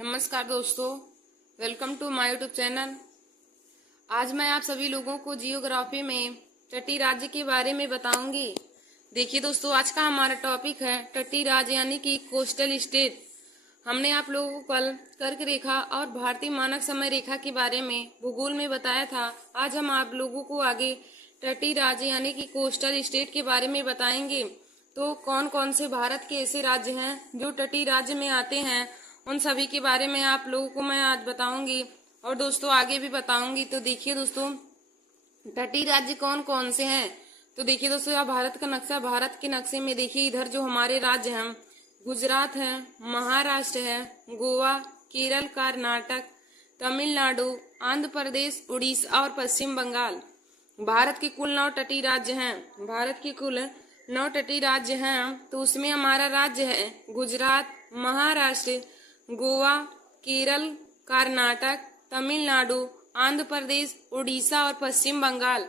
नमस्कार दोस्तों, welcome to my YouTube channel. आज मैं आप सभी लोगों को जियोग्राफी में तटीय राज्य के बारे में बताऊंगी। देखिए दोस्तों, आज का हमारा टॉपिक है तटीय राज्य यानी कि कोस्टल स्टेट। हमने आप लोगों को कल कर्क रेखा और भारतीय मानक समय रेखा के बारे में भूगोल में बताया था। आज हम आप लोगों को आगे तटीय राज्य यानी कि कोस्टल स्टेट के बारे में बताएंगे। तो कौन कौन से भारत के ऐसे राज्य हैं जो तटीय राज्य में आते हैं, उन सभी के बारे में आप लोगों को मैं आज बताऊंगी और दोस्तों आगे भी बताऊंगी। तो देखिए दोस्तों, तटीय राज्य कौन कौन से हैं। तो देखिए दोस्तों, यह भारत का नक्शा। भारत के नक्शे में देखिए इधर जो हमारे राज्य हैं, गुजरात है, महाराष्ट्र है, गोवा, केरल, कर्नाटक, तमिलनाडु, आंध्र प्रदेश, उड़ीसा और पश्चिम बंगाल। भारत के कुल 9 तटीय राज्य हैं। भारत के कुल 9 तटीय राज्य हैं। तो उसमें हमारा राज्य है गुजरात, महाराष्ट्र, गोवा, केरल, कर्नाटक, तमिलनाडु, आंध्र प्रदेश, उड़ीसा और पश्चिम बंगाल।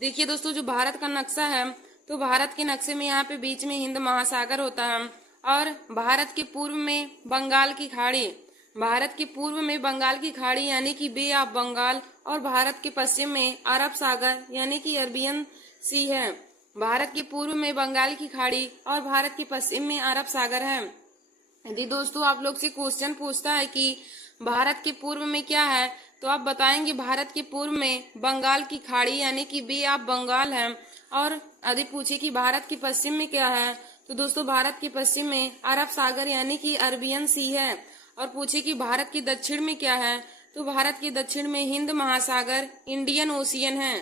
देखिए दोस्तों, जो भारत का नक्शा है, तो भारत के नक्शे में यहाँ पे बीच में हिंद महासागर होता है और भारत के पूर्व में बंगाल की खाड़ी। भारत के पूर्व में बंगाल की खाड़ी यानी कि बे ऑफ बंगाल और भारत के पश्चिम में अरब सागर यानी कि अरबियन सी है। भारत के पूर्व में बंगाल की खाड़ी और भारत के पश्चिम में अरब सागर है। यदि दोस्तों आप लोग से क्वेश्चन पूछता है कि भारत के पूर्व में क्या है, तो आप बताएंगे भारत के पूर्व में बंगाल की खाड़ी यानी कि बे ऑफ बंगाल है। और यदि पूछे कि भारत के पश्चिम में क्या है, तो दोस्तों भारत के पश्चिम में अरब सागर यानी कि अरबियन सी है। और पूछे कि भारत के दक्षिण में क्या है, तो भारत के दक्षिण में हिंद महासागर इंडियन ओशियन है।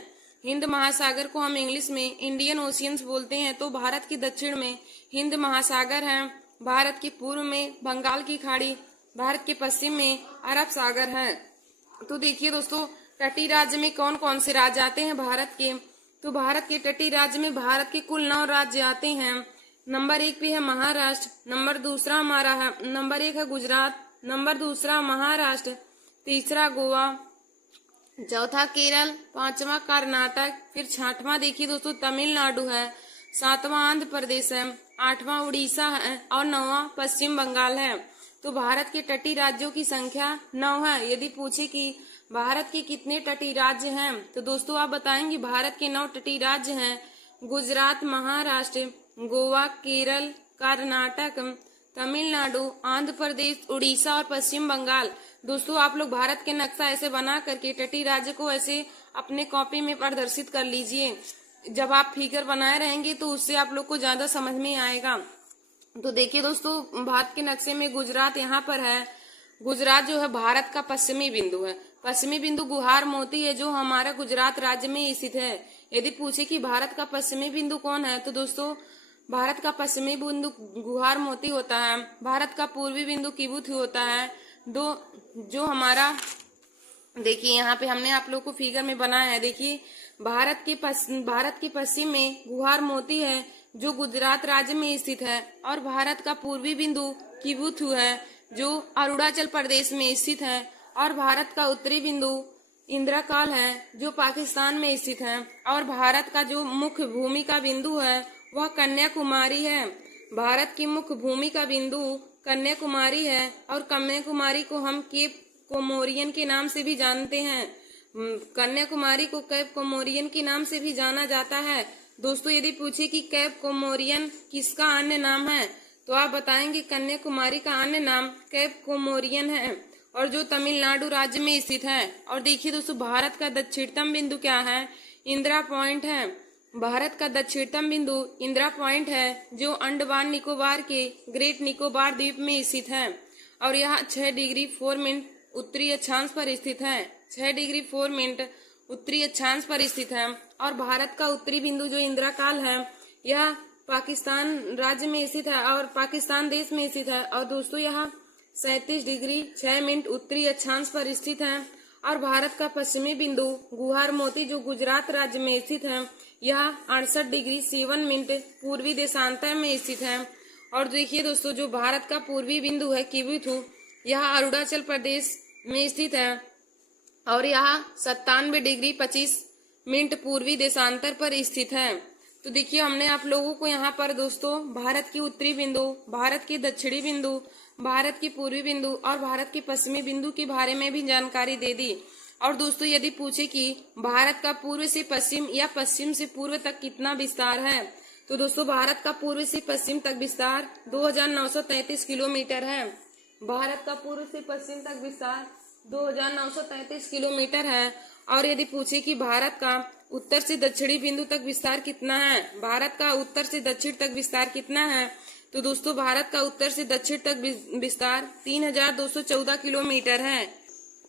हिंद महासागर को हम इंग्लिश में इंडियन ओशियंस बोलते हैं। तो भारत के दक्षिण में हिंद महासागर है, भारत के पूर्व में बंगाल की खाड़ी, भारत के पश्चिम में अरब सागर है। तो देखिए दोस्तों, तटीय राज्य में कौन कौन से राज्य आते हैं भारत के। तो भारत के तटीय राज्य में भारत के कुल 9 राज्य आते हैं। नंबर 1 पे है महाराष्ट्र, नंबर 2 हमारा है, नंबर 1 है गुजरात, नंबर 2 महाराष्ट्र, तीसरा गोवा, चौथा केरल, 5वां कर्नाटक, फिर 6वां देखिए दोस्तों तमिलनाडु है, 7वां आंध्र प्रदेश है, 8वां उड़ीसा है और 9वां पश्चिम बंगाल है। तो भारत के तटीय राज्यों की संख्या 9 है। यदि पूछे कि भारत के कितने तटीय राज्य हैं, तो दोस्तों आप बताएंगे भारत के 9 तटीय राज्य हैं। गुजरात, महाराष्ट्र, गोवा, केरल, कर्नाटक, तमिलनाडु, आंध्र प्रदेश, उड़ीसा और पश्चिम बंगाल। दोस्तों आप लोग भारत के नक्शा ऐसे बना करके तटीय राज्य को ऐसे अपने कॉपी में प्रदर्शित कर लीजिए। जब आप फिगर बनाए रहेंगे तो उससे आप लोग को ज्यादा समझ में आएगा। तो देखिए दोस्तों, भारत के नक्शे में गुजरात यहाँ पर है। गुजरात जो है भारत का पश्चिमी बिंदु है। पश्चिमी बिंदु गुहार मोती है जो हमारा गुजरात राज्य में स्थित है। यदि पूछे कि भारत का पश्चिमी बिंदु कौन है, तो दोस्तों भारत का पश्चिमी बिंदु गुहार मोती होता है। भारत का पूर्वी बिंदु किबुथु होता है। जो हमारा देखिए यहाँ पे हमने आप लोग को फिगर में बनाया है। देखिए भारत के पश्चिम में गुहार मोती है जो गुजरात राज्य में स्थित है और भारत का पूर्वी बिंदु किबुथु है जो अरुणाचल प्रदेश में स्थित है और भारत का उत्तरी बिंदु इंद्रकाल है जो पाकिस्तान में स्थित है और भारत का जो मुख्य भूमि का बिंदु है वह कन्याकुमारी है। भारत की मुख्य भूमि का बिंदु कन्याकुमारी है और कन्याकुमारी को हम केप कोमोरियन के नाम से भी जानते हैं। कन्याकुमारी को कैप कोमोरियन के नाम से भी जाना जाता है। दोस्तों यदि पूछे कि कैप कोमोरियन किसका अन्य नाम है, तो आप बताएंगे कन्याकुमारी का अन्य नाम कैप कोमोरियन है और जो तमिलनाडु राज्य में स्थित है। और देखिए दोस्तों, भारत का दक्षिणतम बिंदु क्या है, इंदिरा पॉइंट है। भारत का दक्षिणतम बिंदु इंदिरा पॉइंट है जो अंडमान निकोबार के ग्रेट निकोबार द्वीप में स्थित है और यह 6 डिग्री 4 मिनट उत्तरी अक्षांश पर स्थित है। 6 डिग्री 4 मिनट उत्तरी अक्षांश पर स्थित है। और भारत का उत्तरी बिंदु जो इंदिराकाल है यह पाकिस्तान राज्य में स्थित है और पाकिस्तान देश में स्थित है। और दोस्तों यह 37 डिग्री 6 मिनट उत्तरी अक्षांश पर स्थित है। और भारत का पश्चिमी बिंदु गुहार मोती जो गुजरात राज्य में स्थित है यह 68 डिग्री 7 मिनट पूर्वी देशांतर में स्थित है। और देखिए दोस्तों, जो भारत का पूर्वी बिंदु है किबुथु, यह अरुणाचल प्रदेश में स्थित है और यह 97 डिग्री 25 मिनट पूर्वी देशांतर पर स्थित है। तो देखिए हमने आप लोगों को यहाँ पर दोस्तों भारत की उत्तरी बिंदु, भारत की दक्षिणी बिंदु, भारत की पूर्वी बिंदु और भारत की पश्चिमी बिंदु के बारे में भी जानकारी दे दी। और दोस्तों यदि पूछे कि भारत का पूर्व से पश्चिम या पश्चिम से पूर्व तक कितना विस्तार है, तो दोस्तों भारत का पूर्व से पश्चिम तक विस्तार 2933 किलोमीटर है। भारत का पूर्व से पश्चिम तक विस्तार 2933 किलोमीटर है। और यदि पूछे कि भारत का उत्तर से दक्षिणी बिंदु तक विस्तार कितना है, भारत का उत्तर से दक्षिण तक विस्तार कितना है, तो दोस्तों भारत का उत्तर से दक्षिण तक विस्तार 3214 किलोमीटर है।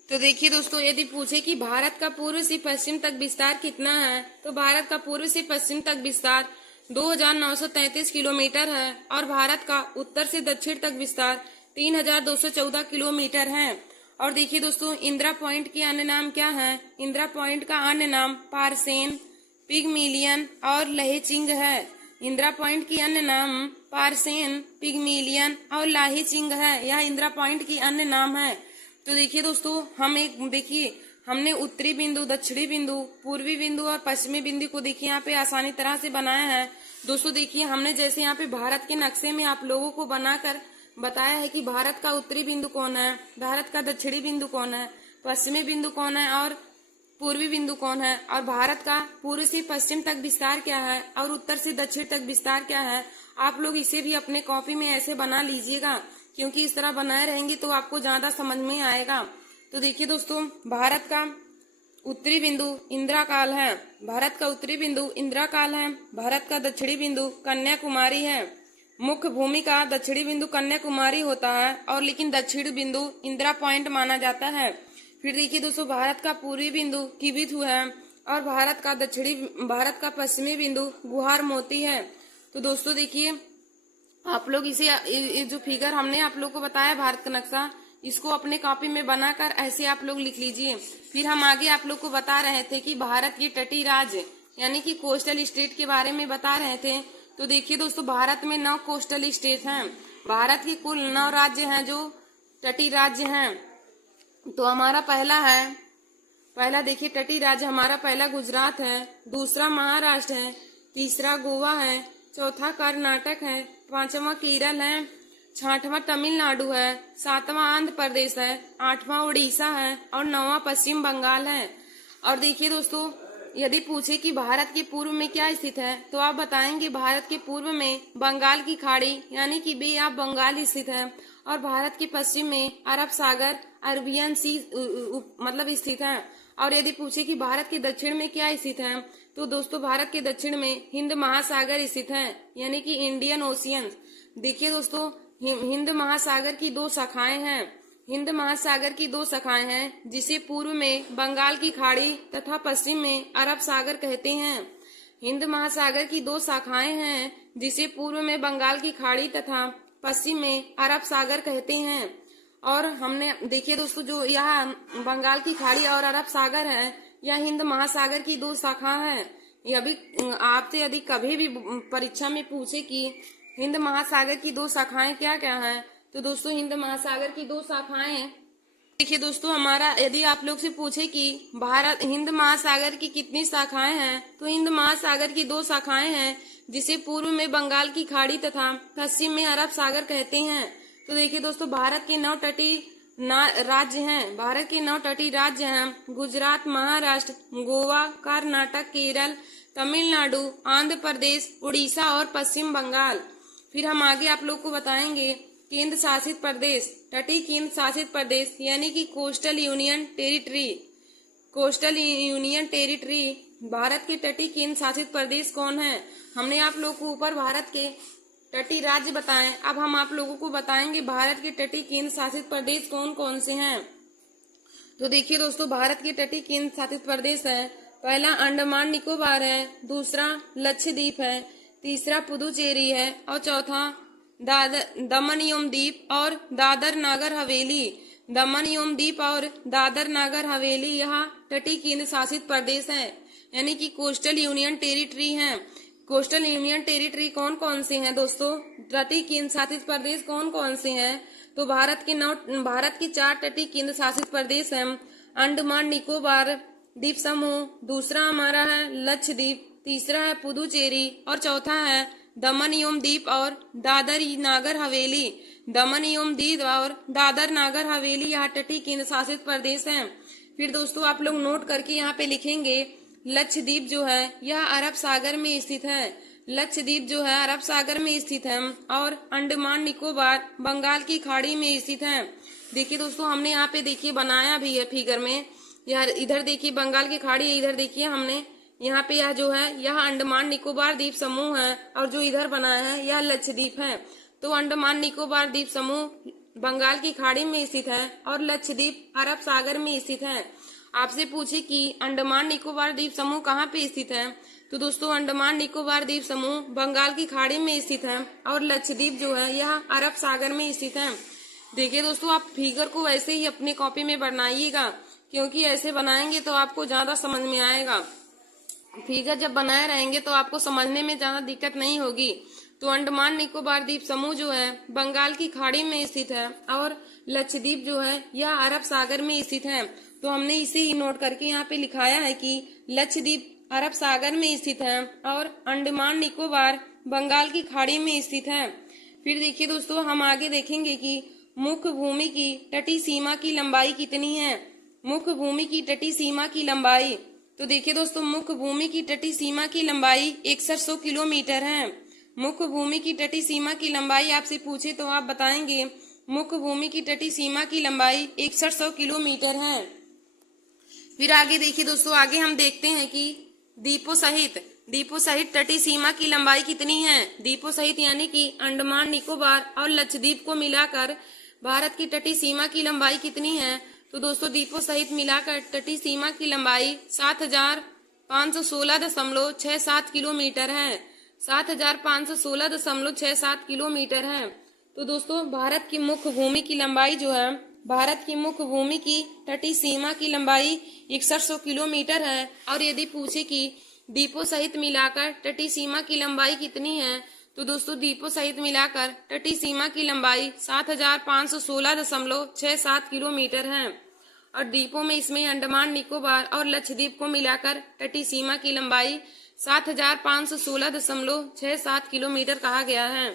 तो देखिए दोस्तों यदि पूछे कि भारत का पूर्व से पश्चिम तक विस्तार कितना है, तो भारत का पूर्व से पश्चिम तक विस्तार 2933 किलोमीटर है। और भारत का उत्तर से दक्षिण तक विस्तार 3214 किलोमीटर है। और देखिए दोस्तों इंदिरा पॉइंट के अन्य नाम क्या है? इंदिरा पॉइंट का अन्य नाम पार्सेन, पिगमिलियन और लहेचिंग है। इंदिरा पॉइंट की अन्य नाम पार्सेन, पिगमिलियन और लाहीचिंग है। यह इंदिरा पॉइंट की अन्य नाम है। तो देखिए दोस्तों हमने उत्तरी बिंदु, दक्षिणी बिंदु, पूर्वी बिंदु और पश्चिमी बिंदु को देखिए यहाँ पे आसानी तरह से बनाया है। दोस्तों देखिए हमने जैसे यहाँ पे भारत के नक्शे में आप लोगों को बनाकर बताया है कि भारत का उत्तरी बिंदु कौन है, भारत का दक्षिणी बिंदु कौन है, पश्चिमी बिंदु कौन है और पूर्वी बिंदु कौन है, और भारत का पूर्व से पश्चिम तक विस्तार क्या है और उत्तर से दक्षिण तक विस्तार क्या है। आप लोग इसे भी अपने कॉपी में ऐसे बना लीजिएगा, क्योंकि इस तरह बनाए रहेंगे तो आपको ज्यादा समझ में आएगा। तो देखिए दोस्तों भारत का उत्तरी बिंदु इंदिरा काल है, भारत का उत्तरी बिंदु इंदिरा काल है। भारत का दक्षिणी बिंदु कन्याकुमारी है। मुख्य भूमि का दक्षिणी बिंदु कन्याकुमारी होता है और लेकिन दक्षिणी बिंदु इंदिरा पॉइंट माना जाता है। फिर देखिए दोस्तों भारत का पूर्वी बिंदु किबिथु है और भारत का पश्चिमी बिंदु गुहार मोती है। तो दोस्तों देखिए आप लोग इसे जो फिगर हमने आप लोग को बताया भारत का नक्शा, इसको अपने कॉपी में बनाकर ऐसे आप लोग लिख लीजिए। फिर हम आगे आप लोग को बता रहे थे कि भारत के तटीय राज्य यानी कि कोस्टल स्टेट के बारे में बता रहे थे। तो देखिए दोस्तों भारत में 9 कोस्टल स्टेट हैं। भारत के कुल 9 राज्य हैं जो तटीय राज्य हैं। तो हमारा पहला देखिए तटीय राज्य हमारा पहला गुजरात है, दूसरा महाराष्ट्र है, तीसरा गोवा है, चौथा कर्नाटक है, पांचवा केरल है, छठवां तमिलनाडु है, सातवां आंध्र प्रदेश है, आठवां उड़ीसा है और 9वां पश्चिम बंगाल है। और देखिए दोस्तों यदि पूछे कि भारत के पूर्व में क्या स्थित है, तो आप बताएंगे भारत के पूर्व में बंगाल की खाड़ी यानी कि बे ऑफ बंगाल स्थित है और भारत के पश्चिम में अरब सागर अरबियन सी मतलब स्थित है। और यदि पूछे कि भारत के दक्षिण में क्या स्थित है, तो दोस्तों भारत के दक्षिण में हिंद महासागर स्थित है यानी कि इंडियन ओशियन। देखिए दोस्तों हिंद महासागर की 2 शाखाएं हैं। हिंद महासागर की 2 शाखाएं हैं जिसे पूर्व में बंगाल की खाड़ी तथा पश्चिम में अरब सागर कहते हैं। हिंद महासागर की 2 शाखाएं हैं जिसे पूर्व में बंगाल की खाड़ी तथा पश्चिम में अरब सागर कहते हैं। और हमने देखिए दोस्तों जो यह बंगाल की खाड़ी और अरब सागर है, यह हिंद महासागर की 2 शाखा है। यह भी आपसे यदि कभी भी परीक्षा में पूछे कि हिंद महासागर की 2 शाखाएं क्या क्या हैं, तो दोस्तों हिंद महासागर की 2 शाखाएं देखिए दोस्तों हमारा यदि आप लोग से पूछे कि भारत हिंद महासागर की कितनी शाखाएं हैं, तो हिंद महासागर की 2 शाखाएं हैं जिसे पूर्व में बंगाल की खाड़ी तथा पश्चिम में अरब सागर कहते हैं। तो देखिए दोस्तों भारत के 9 तटीय राज्य हैं। भारत के 9 तटीय राज्य हैं गुजरात, महाराष्ट्र, गोवा, कर्नाटक, केरल, तमिलनाडु, आंध्र प्रदेश, उड़ीसा और पश्चिम बंगाल। फिर हम आगे आप लोग को बताएंगे केंद्र शासित प्रदेश, तटीय केंद्र शासित प्रदेश यानी कि coastal union territory. Coastal union territory Bharat के तटीय केंद्र शासित प्रदेश कौन है? हमने आप लोग को ऊपर भारत के तटीय राज्य बताएं, अब हम आप लोगों को बताएंगे भारत के तटीय केंद्र शासित प्रदेश कौन कौन से हैं। तो देखिए दोस्तों भारत के तटीय केंद्र शासित प्रदेश है, पहला अंडमान निकोबार है, दूसरा लक्षद्वीप है, तीसरा पुदुचेरी है और चौथा दमन एवं दीप और दादर नागर हवेली। दमन एवं दीप और दादर नागर हवेली यह तटीय केंद्र शासित प्रदेश है यानी कि कोस्टल यूनियन टेरिटरी है। कोस्टल यूनियन टेरिटरी कौन कौन से हैं दोस्तों? तटीय केंद्र शासित प्रदेश कौन कौन से हैं? तो भारत के 4 तटीय केंद्र शासित प्रदेश हैं। अंडमान निकोबार द्वीप समूह, दूसरा हमारा है लक्षद्वीप, तीसरा है पुदुचेरी और चौथा है दमन एवं दीप और दादर नागर हवेली। दमन एवं दीप और दादर नागर हवेली यह तटीय केंद्र शासित प्रदेश है। फिर दोस्तों आप लोग नोट करके यहाँ पे लिखेंगे लक्षद्वीप जो है यह अरब सागर में स्थित है। लक्षद्वीप जो है अरब सागर में स्थित है और अंडमान निकोबार बंगाल की खाड़ी में स्थित है। देखिए दोस्तों हमने यहाँ पे देखिए बनाया भी है फिगर में, यार इधर देखिए बंगाल की खाड़ी है, इधर देखिए हमने यहाँ पे यह जो है यह अंडमान निकोबार द्वीप समूह है और जो इधर बनाया है यह लक्षद्वीप है। तो अंडमान निकोबार द्वीप समूह बंगाल की खाड़ी में स्थित है और लक्षद्वीप अरब सागर में स्थित है। आपसे पूछे कि अंडमान निकोबार द्वीप समूह कहाँ पे स्थित है, तो दोस्तों अंडमान निकोबार द्वीप समूह बंगाल की खाड़ी में स्थित है और लक्षद्वीप जो है यह अरब सागर में स्थित है। देखिए दोस्तों आप फिगर को वैसे ही अपने कॉपी में बनाइएगा, क्योंकि ऐसे बनाएंगे तो आपको ज्यादा समझ में आएगा। फिगर जब बनाए रहेंगे तो आपको समझने में ज्यादा दिक्कत नहीं होगी। तो अंडमान निकोबार द्वीप समूह जो है बंगाल की खाड़ी में स्थित है और लक्षद्वीप जो है यह अरब सागर में स्थित है। तो हमने इसे ही नोट करके यहाँ पे लिखाया है कि लक्षद्वीप अरब सागर में स्थित है और अंडमान निकोबार बंगाल की खाड़ी में स्थित है। फिर देखिए दोस्तों हम आगे देखेंगे कि मुख्य भूमि की तटीय सीमा की लंबाई कितनी है। मुख्य भूमि की तटीय सीमा की लंबाई, तो देखिए दोस्तों मुख्य भूमि की तटीय सीमा की लंबाई 6100 किलोमीटर है। मुख्य भूमि की तटीय सीमा की लंबाई आपसे पूछे तो आप बताएंगे मुख्य भूमि की तटीय सीमा की लंबाई 6100 किलोमीटर है। फिर आगे देखिए दोस्तों आगे हम देखते हैं कि द्वीपों सहित तटीय सीमा की लंबाई कितनी है। द्वीपों सहित यानी कि अंडमान निकोबार और लक्षद्वीप को मिलाकर भारत की तटीय सीमा की लंबाई कितनी है, तो दोस्तों द्वीपों सहित मिलाकर तटीय सीमा की लंबाई 7516.67 किलोमीटर है। 7516.67 किलोमीटर है। तो दोस्तों भारत की मुख्य भूमि की लंबाई जो है, भारत की मुख्य भूमि की तटीय सीमा की लंबाई 6100 किलोमीटर है। और यदि पूछे कि द्वीपों सहित मिलाकर तटीय सीमा की लंबाई कितनी है, तो दोस्तों द्वीपों सहित मिलाकर तटीय सीमा की लंबाई 7516.67 किलोमीटर है। और द्वीपों में इसमें अंडमान निकोबार और लक्षद्वीप को मिलाकर तटीय सीमा की लंबाई 7516.67 किलोमीटर कहा गया है।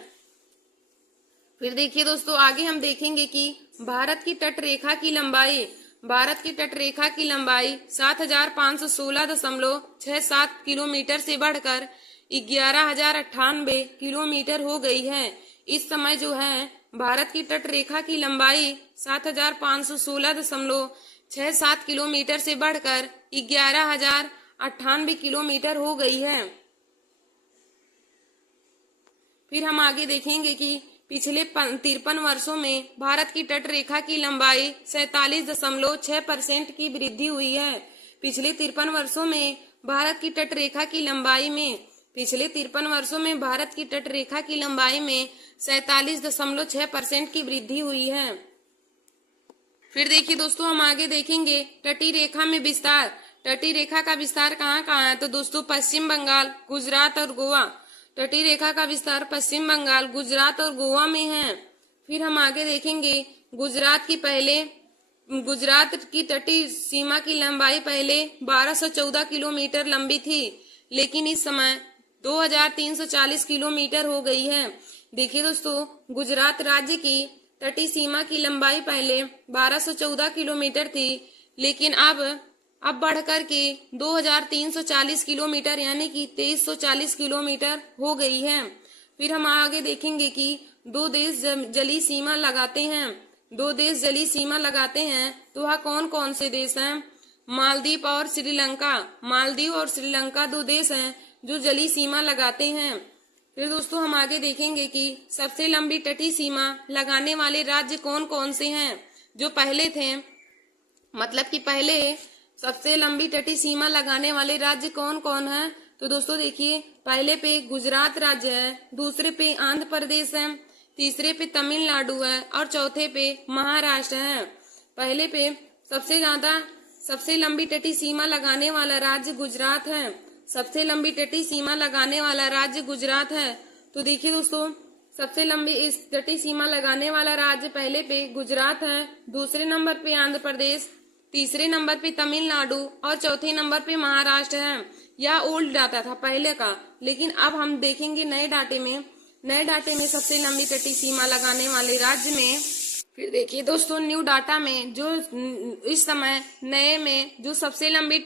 फिर देखिए दोस्तों आगे हम देखेंगे कि भारत की तट रेखा की लंबाई, भारत की तट रेखा की लंबाई 7516.67 किलोमीटर से बढ़कर 11,098 किलोमीटर हो गई है। इस समय जो है भारत की तट रेखा की लंबाई 7516.67 किलोमीटर से बढ़कर 11,098 किलोमीटर हो गई है। फिर हम आगे देखेंगे कि पिछले 53 वर्षों में भारत की तट रेखा की लंबाई 47.6% की वृद्धि हुई है। पिछले 53 वर्षों में भारत की तट रेखा की लंबाई में, पिछले 53 वर्षों में भारत की तट रेखा की लंबाई में 47.6% की वृद्धि हुई है। फिर देखिए दोस्तों हम आगे देखेंगे तटीय रेखा में विस्तार। तटीय रेखा का विस्तार कहाँ कहाँ है, तो दोस्तों पश्चिम बंगाल, गुजरात और गोवा। तटीय रेखा का विस्तार पश्चिम बंगाल, गुजरात और गोवा में है। फिर हम आगे देखेंगे गुजरात की तटीय सीमा की लंबाई पहले 1214 किलोमीटर लंबी थी, लेकिन इस समय 2340 किलोमीटर हो गई है। देखिए दोस्तों गुजरात राज्य की तटीय सीमा की लंबाई पहले 1214 किलोमीटर थी, लेकिन अब बढ़कर के 2340 किलोमीटर यानी कि 2340 किलोमीटर हो गई है। फिर हम आगे देखेंगे कि दो देश जली सीमा लगाते हैं। दो देश जली सीमा लगाते हैं तो वह कौन कौन से देश हैं? मालदीव और श्रीलंका। मालदीव और श्रीलंका दो देश हैं जो जली सीमा लगाते हैं। फिर दोस्तों हम आगे देखेंगे कि सबसे लंबी तटीय सीमा लगाने वाले राज्य कौन कौन से हैं। जो पहले थे, मतलब कि पहले सबसे लंबी तटीय सीमा लगाने वाले राज्य कौन कौन है, तो दोस्तों देखिए पहले पे गुजरात राज्य है, दूसरे पे आंध्र प्रदेश है, तीसरे पे तमिलनाडु है और चौथे पे महाराष्ट्र है। पहले पे सबसे लंबी तटीय सीमा लगाने वाला राज्य गुजरात है। सबसे लंबी तटीय सीमा लगाने वाला राज्य गुजरात है। तो देखिए दोस्तों सबसे लंबी इस तटीय सीमा लगाने वाला राज्य पहले पे गुजरात है, दूसरे नंबर पे आंध्र प्रदेश, तीसरे नंबर पे तमिलनाडु और चौथे नंबर पे महाराष्ट्र है। या ओल्ड डाटा था पहले का, लेकिन अब हम देखेंगे नए डाटे में सबसे लंबी तटीय सीमा लगाने वाले राज्य में। फिर देखिए दोस्तों न्यू डाटा में जो इस समय नए में जो सबसे लंबी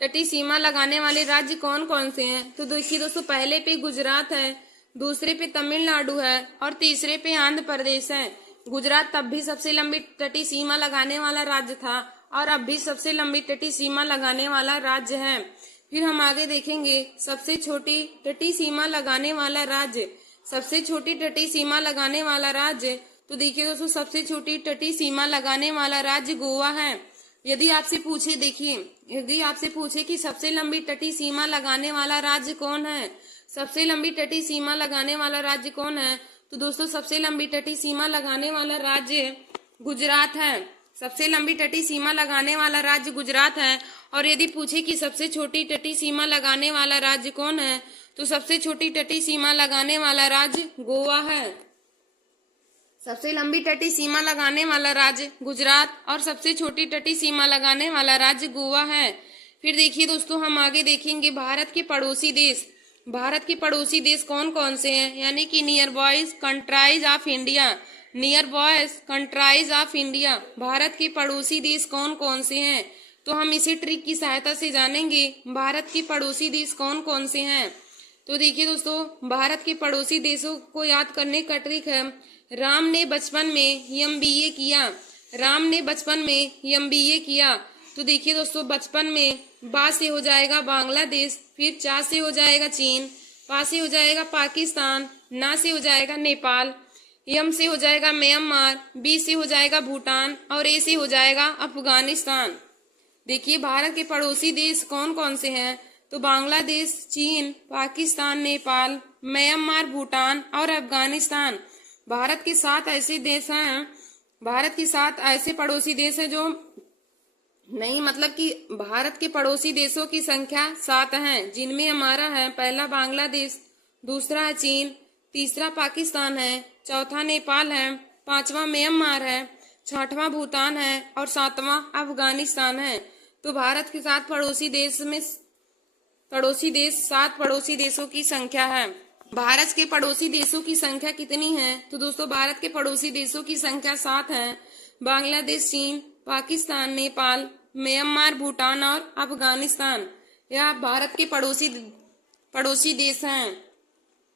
तटीय सीमा लगाने वाले राज्य कौन कौन से हैं। तो देखिए दोस्तों पहले पे गुजरात है, दूसरे पे तमिलनाडु है और तीसरे पे आंध्र प्रदेश है। गुजरात तब भी सबसे लंबी तटीय सीमा लगाने वाला राज्य था और अब भी सबसे लंबी तटीय सीमा लगाने वाला राज्य है। फिर हम आगे देखेंगे सबसे छोटी तटीय सीमा लगाने वाला राज्य। सबसे छोटी तटीय सीमा लगाने वाला राज्य, तो देखिए दोस्तों सबसे छोटी तटीय सीमा लगाने वाला राज्य गोवा है। यदि आपसे पूछे कि सबसे लंबी तटीय सीमा लगाने वाला राज्य कौन है, सबसे लंबी तटीय सीमा लगाने वाला राज्य कौन है, तो दोस्तों सबसे लंबी तटीय सीमा लगाने वाला राज्य गुजरात है। सबसे लंबी तटीय सीमा लगाने वाला राज्य गुजरात है। और यदि पूछे कि सबसे छोटी तटीय सीमा लगाने वाला राज्य कौन है, तो सबसे छोटी तटीय सीमा लगाने वाला राज्य गोवा है। सबसे लंबी तटीय सीमा लगाने वाला राज्य गुजरात और सबसे छोटी तटीय सीमा लगाने वाला राज्य गोवा है। फिर देखिए दोस्तों हम आगे देखेंगे भारत के पड़ोसी देश। भारत के पड़ोसी देश कौन कौन से हैं, यानी कि near boys countries of India. Near boys countries of India, Bharat के पड़ोसी देश कौन कौन से हैं। तो हम इसी ट्रिक की सहायता से जानेंगे भारत के पड़ोसी देश कौन कौन से हैं। तो देखिए दोस्तों भारत के पड़ोसी देशों को याद करने का ट्रिक है, राम ने बचपन में MBA किया। राम ने बचपन में MBA किया। तो देखिए दोस्तों बचपन में बा से हो जाएगा बांग्लादेश, फिर चा से हो जाएगा चीन, पा से हो जाएगा पाकिस्तान, ना से हो जाएगा नेपाल, यम से हो जाएगा म्यांमार, बी से हो जाएगा भूटान और ए से हो जाएगा अफगानिस्तान। देखिए भारत के पड़ोसी देश कौन कौन से हैं, तो बांग्लादेश, चीन, पाकिस्तान, नेपाल, म्यांमार, भूटान और अफगानिस्तान। भारत के 7 ऐसे देश हैं, भारत के 7 ऐसे पड़ोसी देश हैं जो नहीं, मतलब कि भारत के पड़ोसी देशों की संख्या 7 है, जिनमें हमारा है पहला बांग्लादेश, दूसरा है चीन, तीसरा पाकिस्तान है, चौथा नेपाल है, पांचवा म्यांमार है, छठवां भूटान है और 7वां अफगानिस्तान है। तो भारत के 7 पड़ोसी देश में 7 पड़ोसी देशों की संख्या है। भारत के पड़ोसी देशों की संख्या कितनी है, तो दोस्तों भारत के पड़ोसी देशों की संख्या 7 है, बांग्लादेश, चीन, पाकिस्तान, नेपाल, म्यांमार, भूटान और अफगानिस्तान। यह भारत के पड़ोसी देश हैं।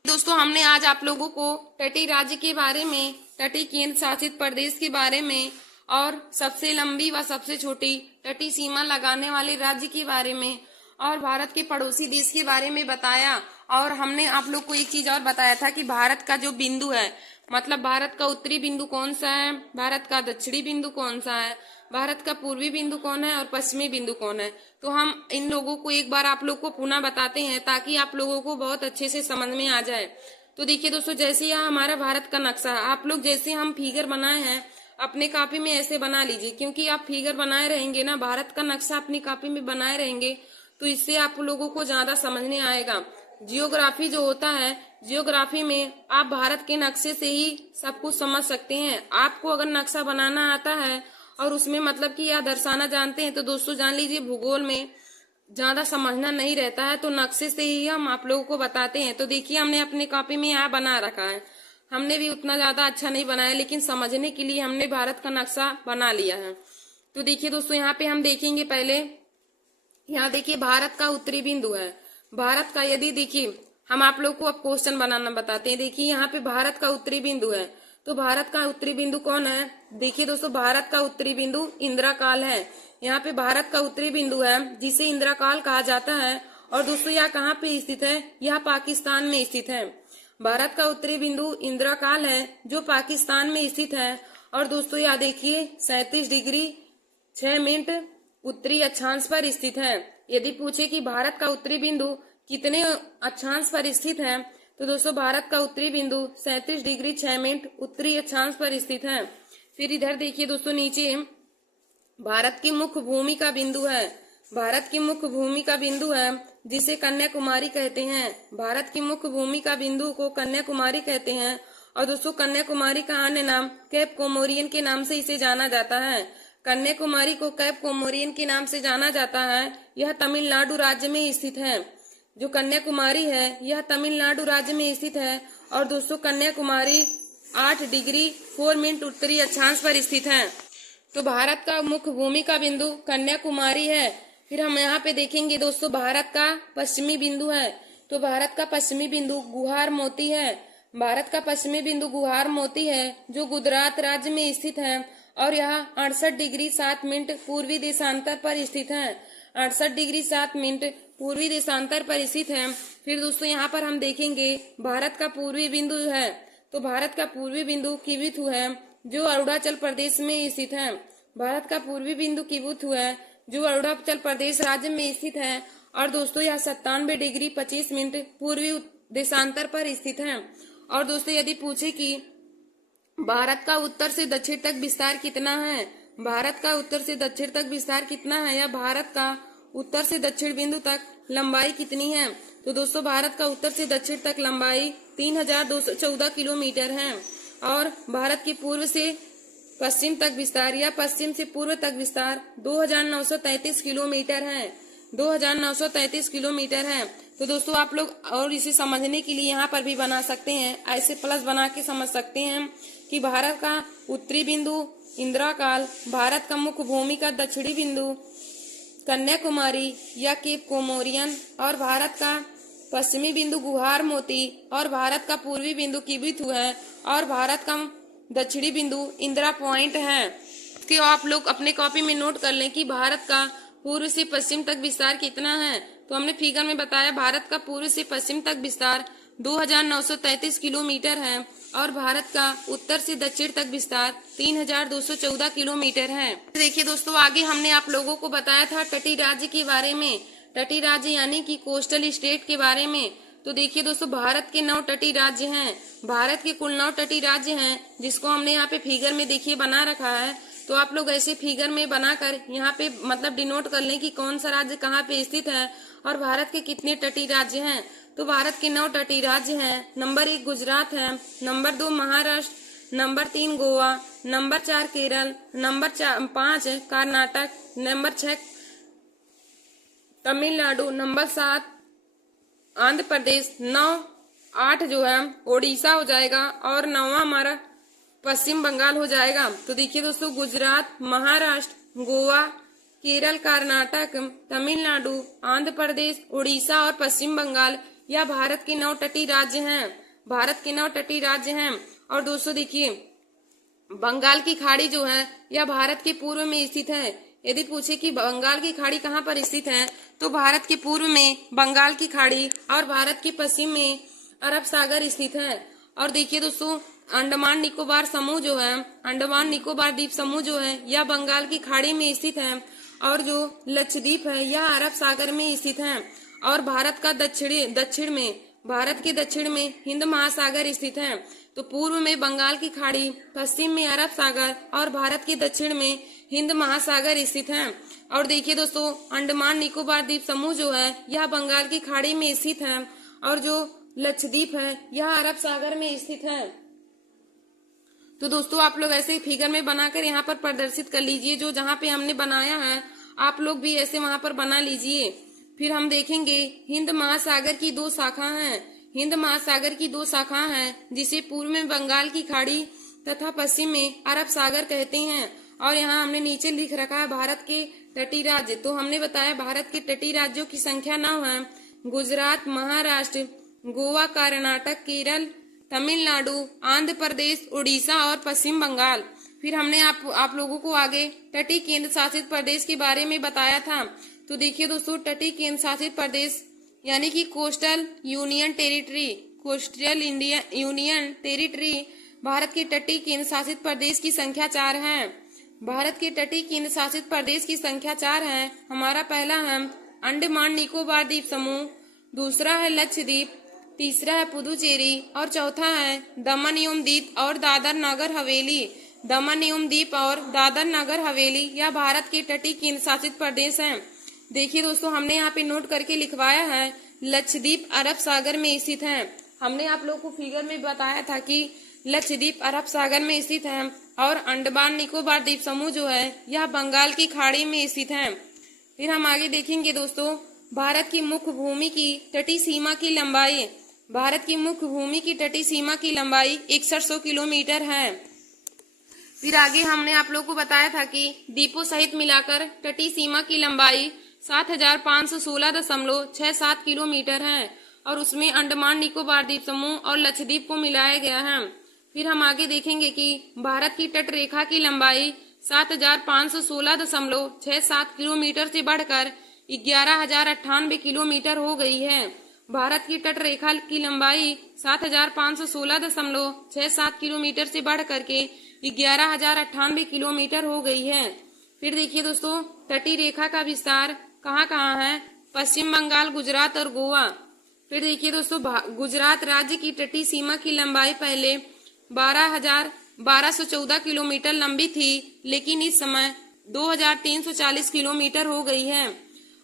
दोस्तों हमने आज आप लोगों को तटीय राज्य के बारे में, तटीय केंद्र शासित प्रदेश के बारे में और सबसे लंबी व सबसे छोटी तटीय सीमा लगाने वाले राज्य के बारे में और भारत के पड़ोसी देश के बारे में बताया। और हमने आप लोग को एक चीज और बताया था कि भारत का जो बिंदु है, मतलब भारत का उत्तरी बिंदु कौन सा है, भारत का दक्षिणी बिंदु कौन सा है, भारत का पूर्वी बिंदु कौन है और पश्चिमी बिंदु कौन है। तो हम इन लोगों को एक बार आप लोग को पुनः बताते हैं ताकि आप लोगों को बहुत अच्छे से समझ में आ जाए। तो देखिए दोस्तों जैसे यहाँ हमारा भारत का नक्शा, आप लोग जैसे हम फिगर बनाए हैं अपने कॉपी में ऐसे बना लीजिए, क्योंकि आप फिगर बनाए रहेंगे ना, भारत का नक्शा अपनी कॉपी में बनाए रहेंगे तो इससे आप लोगों को ज्यादा समझने आएगा। जियोग्राफी जो होता है, जियोग्राफी में आप भारत के नक्शे से ही सब कुछ समझ सकते हैं। आपको अगर नक्शा बनाना आता है और उसमें मतलब कि या दर्शाना जानते हैं तो दोस्तों जान लीजिए भूगोल में ज्यादा समझना नहीं रहता है, तो नक्शे से ही हम आप लोगों को बताते हैं। तो देखिए हमने अपनी कॉपी में यहाँ बना रखा है, हमने भी उतना ज्यादा अच्छा नहीं बनाया, लेकिन समझने के लिए हमने भारत का नक्शा बना लिया है। तो देखिए दोस्तों यहाँ पे हम देखेंगे, पहले यहाँ देखिए भारत का उत्तरी बिंदु है। भारत का यदि देखिए हम आप लोग को अब क्वेश्चन बनाना बताते हैं। देखिए यहाँ पे भारत का उत्तरी बिंदु है, तो भारत का उत्तरी बिंदु कौन है, देखिए दोस्तों भारत का उत्तरी बिंदु इंदिराकाल है। यहाँ पे भारत का उत्तरी बिंदु है जिसे इंदिराकाल कहा जाता है। और दोस्तों यह कहाँ पे स्थित है, यह पाकिस्तान में स्थित है। भारत का उत्तरी बिंदु इंदिराकाल है जो पाकिस्तान में स्थित है। और दोस्तों यह देखिए 37 डिग्री 6 मिनट उत्तरी अक्षांश पर स्थित है। यदि पूछे कि भारत का उत्तरी बिंदु कितने अक्षांश पर स्थित है, तो दोस्तों भारत का उत्तरी बिंदु 37 डिग्री 6 मिनट उत्तरी अक्षांश पर स्थित है। फिर इधर देखिए दोस्तों नीचे भारत की मुख्य भूमि का बिंदु है। भारत की मुख्य भूमि का बिंदु है जिसे कन्याकुमारी कहते हैं। भारत की मुख्य भूमि का बिंदु को कन्याकुमारी कहते हैं। और दोस्तों कन्याकुमारी का अन्य नाम केप कोमोरियन के नाम से इसे जाना जाता है। कन्याकुमारी को कैप कोमोरियन के नाम से जाना जाता है। यह तमिलनाडु राज्य में स्थित है। जो कन्याकुमारी है यह तमिलनाडु राज्य में स्थित है। और दोस्तों कन्याकुमारी 8 डिग्री 4 मिनट उत्तरी अक्षांश पर स्थित है। तो भारत का मुख्य भूमि का बिंदु कन्याकुमारी है। फिर हम यहाँ पे देखेंगे दोस्तों भारत का पश्चिमी बिंदु है। तो भारत का पश्चिमी बिंदु गुहार मोती है। भारत का पश्चिमी बिंदु गुहार मोती है जो गुजरात राज्य में स्थित है और यह 68 डिग्री 7 मिनट पूर्वी देशांतर पर स्थित है। 68 डिग्री 7 मिनट पूर्वी देशांतर पर स्थित है। फिर दोस्तों यहाँ पर हम देखेंगे भारत का पूर्वी बिंदु है। तो भारत का पूर्वी बिंदु किबिथु है जो अरुणाचल प्रदेश में स्थित है। भारत का पूर्वी बिंदु किबिथु है जो अरुणाचल प्रदेश राज्य में स्थित है। और दोस्तों यह 97 डिग्री 25 मिनट पूर्वी देशांतर पर स्थित है। और दोस्तों यदि पूछे कि भारत का उत्तर से दक्षिण तक विस्तार कितना है, भारत का उत्तर से दक्षिण तक विस्तार कितना है या भारत का उत्तर से दक्षिण बिंदु तक लंबाई कितनी है, तो दोस्तों भारत का उत्तर से दक्षिण तक लंबाई 3214 किलोमीटर है। और भारत की पूर्व से पश्चिम तक विस्तार या पश्चिम से पूर्व तक विस्तार 2933 किलोमीटर है। 2933 किलोमीटर है। तो दोस्तों आप लोग और इसे समझने के लिए यहाँ पर भी बना सकते हैं, ऐसे प्लस बना के समझ सकते हैं कि भारत का उत्तरी बिंदु इंदिराकाल, भारत का मुख्य भूमि का दक्षिणी बिंदु कन्याकुमारी या केप कोमोरियन, और भारत का पश्चिमी बिंदु गुहार मोती, और भारत का पूर्वी बिंदु किबिथु है, और भारत का दक्षिणी बिंदु इंदिरा पॉइंट है। कि आप लोग अपने कॉपी में नोट कर लें कि भारत का पूर्व से पश्चिम तक विस्तार कितना है। तो हमने फिगर में बताया भारत का पूर्व से पश्चिम तक विस्तार 2933 किलोमीटर है और भारत का उत्तर से दक्षिण तक विस्तार 3214 किलोमीटर है। देखिए दोस्तों आगे हमने आप लोगों को बताया था तटीय राज्य के बारे में, तटीय राज्य यानी कि कोस्टल स्टेट के बारे में। तो देखिए दोस्तों भारत के 9 तटीय राज्य हैं। भारत के कुल 9 तटीय राज्य हैं जिसको हमने यहाँ पे फिगर में देखिए बना रखा है। तो आप लोग ऐसे फिगर में बनाकर यहाँ पे मतलब डिनोट कर लें कि कौन सा राज्य कहाँ पे स्थित है और भारत के कितने तटीय राज्य हैं। तो भारत के 9 तटीय राज्य हैं। नंबर 1 गुजरात है, number 2 Maharashtra, number 3 Goa, number 4 Kerala, number 5 Karnataka, number 6 Tamil Nadu, number 7 Andhra Pradesh, 8 जो है ओडिशा हो जाएगा और 9वां हमारा पश्चिम बंगाल हो जाएगा। तो देखिए दोस्तों गुजरात, महाराष्ट्र, गोवा, केरल, कर्नाटक, तमिलनाडु, आंध्र प्रदेश, उड़ीसा और पश्चिम बंगाल यह भारत के 9 तटीय राज्य हैं। भारत के 9 तटीय राज्य हैं। और दोस्तों देखिए बंगाल की खाड़ी जो है यह भारत के पूर्व में स्थित है। यदि पूछे कि बंगाल की खाड़ी कहाँ पर स्थित है तो भारत के पूर्व में बंगाल की खाड़ी और भारत के पश्चिम में अरब सागर स्थित है। और देखिए दोस्तों अंडमान निकोबार समूह जो है, अंडमान निकोबार द्वीप समूह जो है यह बंगाल की खाड़ी में स्थित है और जो लक्षद्वीप है यह अरब सागर में स्थित है। और भारत का दक्षिण में, भारत के दक्षिण में हिंद महासागर स्थित है। तो पूर्व में बंगाल की खाड़ी, पश्चिम में अरब सागर और भारत के दक्षिण में हिंद महासागर स्थित है। और देखिए दोस्तों अंडमान निकोबार द्वीप समूह जो है यह बंगाल की खाड़ी में स्थित है और जो लक्षद्वीप है यह अरब सागर में स्थित है। तो दोस्तों आप लोग ऐसे फिगर में बनाकर यहाँ पर प्रदर्शित कर लीजिए। जो जहाँ पे हमने बनाया है आप लोग भी ऐसे वहां पर बना लीजिए। फिर हम देखेंगे हिंद महासागर की 2 शाखा हैं। हिंद महासागर की 2 शाखा हैं जिसे पूर्व में बंगाल की खाड़ी तथा पश्चिम में अरब सागर कहते हैं। और यहाँ हमने नीचे लिख रखा है भारत के तटीय राज्य। तो हमने बताया भारत के तटीय राज्यों की संख्या 9 है। गुजरात, महाराष्ट्र, गोवा, कर्नाटक, केरल, तमिलनाडु, आंध्र प्रदेश, उड़ीसा और पश्चिम बंगाल। फिर हमने आप लोगों को आगे तटीय केंद्र शासित प्रदेश के बारे में बताया था। तो देखिए दोस्तों तटीय केंद्र शासित प्रदेश यानी कि coastal union territory, coastal India union territory Bharat के तटीय केंद्र शासित प्रदेश की संख्या 4 है। भारत के तटीय केंद्र शासित प्रदेश की संख्या 4 है। हमारा पहला है अंडमान निकोबार द्वीप समूह, दूसरा है लक्षद्वीप, तीसरा है पुदुचेरी और चौथा है दमन एवं दीव और दादर नगर हवेली। दमन एवं दीव और दादर नगर हवेली यह भारत के तटीय केंद्र शासित प्रदेश हैं। देखिए दोस्तों हमने यहाँ पे नोट करके लिखवाया है लक्षद्वीप अरब सागर में स्थित है। हमने आप लोगों को फिगर में बताया था कि लक्षद्वीप अरब सागर में स्थित है और अंडमान निकोबार द्वीप समूह जो है यह बंगाल की खाड़ी में स्थित है। फिर हम आगे देखेंगे दोस्तों, भारत की मुख्य भूमि की तटीय सीमा की लंबाई। भारत की मुख्य भूमि की तटीय सीमा की लंबाई 6100 किलोमीटर है। फिर आगे हमने आप लोगों को बताया था कि द्वीपों सहित मिलाकर तटीय सीमा की लंबाई 7516.67 किलोमीटर है और उसमें अंडमान निकोबार द्वीप समूह और लक्षद्वीप को मिलाया गया है। फिर हम आगे देखेंगे कि भारत की तट रेखा की लंबाई 7516.67 किलोमीटर से बढ़कर 11098 किलोमीटर हो गई है। भारत की तट रेखा की लंबाई 7516.67 किलोमीटर से बढ़कर के 11098 किलोमीटर हो गई है। फिर देखिए दोस्तों, तटीय रेखा का विस्तार कहाँ कहाँ है? पश्चिम बंगाल, गुजरात और गोवा। फिर देखिए दोस्तों, गुजरात राज्य की तटीय सीमा की लंबाई पहले 1214 किलोमीटर लंबी थी, लेकिन इस समय 2340 किलोमीटर हो गई है।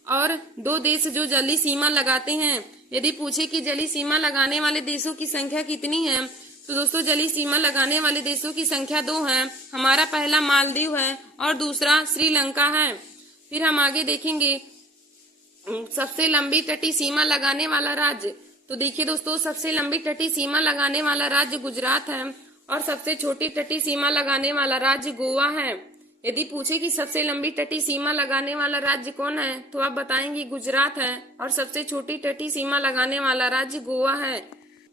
और दो देश जो जलीय सीमा लगाते हैं, यदि पूछे कि जलीय सीमा लगाने वाले देशों की संख्या कितनी है, तो दोस्तों जलीय सीमा लगाने वाले देशों की संख्या 2 है। हमारा पहला मालदीव है और दूसरा श्रीलंका है। फिर हम आगे देखेंगे सबसे लंबी तटीय सीमा लगाने वाला राज्य। तो देखिए दोस्तों, सबसे लंबी तटीय सीमा लगाने वाला राज्य गुजरात है और सबसे छोटी तटीय सीमा लगाने वाला राज्य गोवा है। यदि पूछे कि सबसे लंबी तटीय सीमा लगाने वाला राज्य कौन है, तो आप बताएंगे गुजरात है और सबसे छोटी तटीय सीमा लगाने वाला राज्य गोवा है।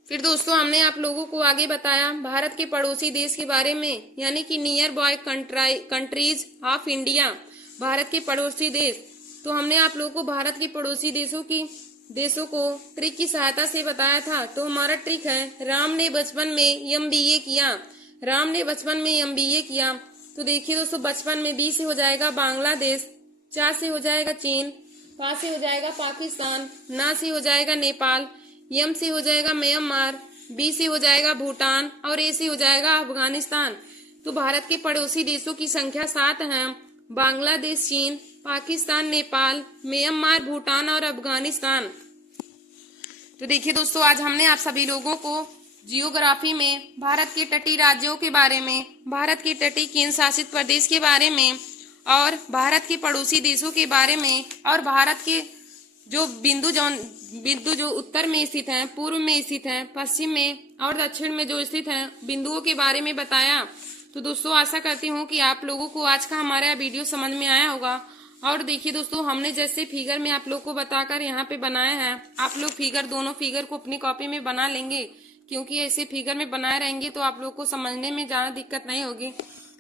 फिर दोस्तों, हमने आप लोगों को आगे बताया भारत के पड़ोसी देश के बारे में, यानी कि near boy countries of India, Bharat के पड़ोसी देश। तो हमने आप लोगों को भारत के पड़ोसी देशों को ट्रिक की सहायता से बताया था। तो हमारा ट्रिक है, राम ने बचपन में MBA किया। राम ने बचपन में MBA किया। तो देखिए दोस्तों, बचपन में B से हो जाएगा बांग्लादेश, चा से हो जाएगा चीन, पा से हो जाएगा पाकिस्तान, ना से हो जाएगा नेपाल, यम से हो जाएगा म्यांमार, बी से हो जाएगा भूटान और ए से हो जाएगा अफगानिस्तान। तो भारत के पड़ोसी देशों की संख्या 7 है, बांग्लादेश, चीन, पाकिस्तान, नेपाल, म्यांमार, भूटान और अफगानिस्तान। तो देखिए दोस्तों, आज हमने आप सभी लोगों को जियोग्राफी में भारत के तटीय राज्यों के बारे में, भारत के तटीय केंद्र शासित प्रदेश के बारे में और भारत के पड़ोसी देशों के बारे में और भारत के जो बिंदु जो उत्तर में स्थित हैं, पूर्व में स्थित हैं, पश्चिम में और दक्षिण में जो स्थित हैं, बिंदुओं के बारे में बताया। तो दोस्तों, आशा करती हूँ कि आप लोगों को आज का हमारा वीडियो समझ में आया होगा। और देखिए दोस्तों, हमने जैसे फिगर में आप लोग को बताकर यहाँ पे बनाया है, आप लोग दोनों फिगर को अपनी कॉपी में बना लेंगे, क्योंकि ऐसे फिगर में बनाए रहेंगे तो आप लोग को समझने में ज्यादा दिक्कत नहीं होगी।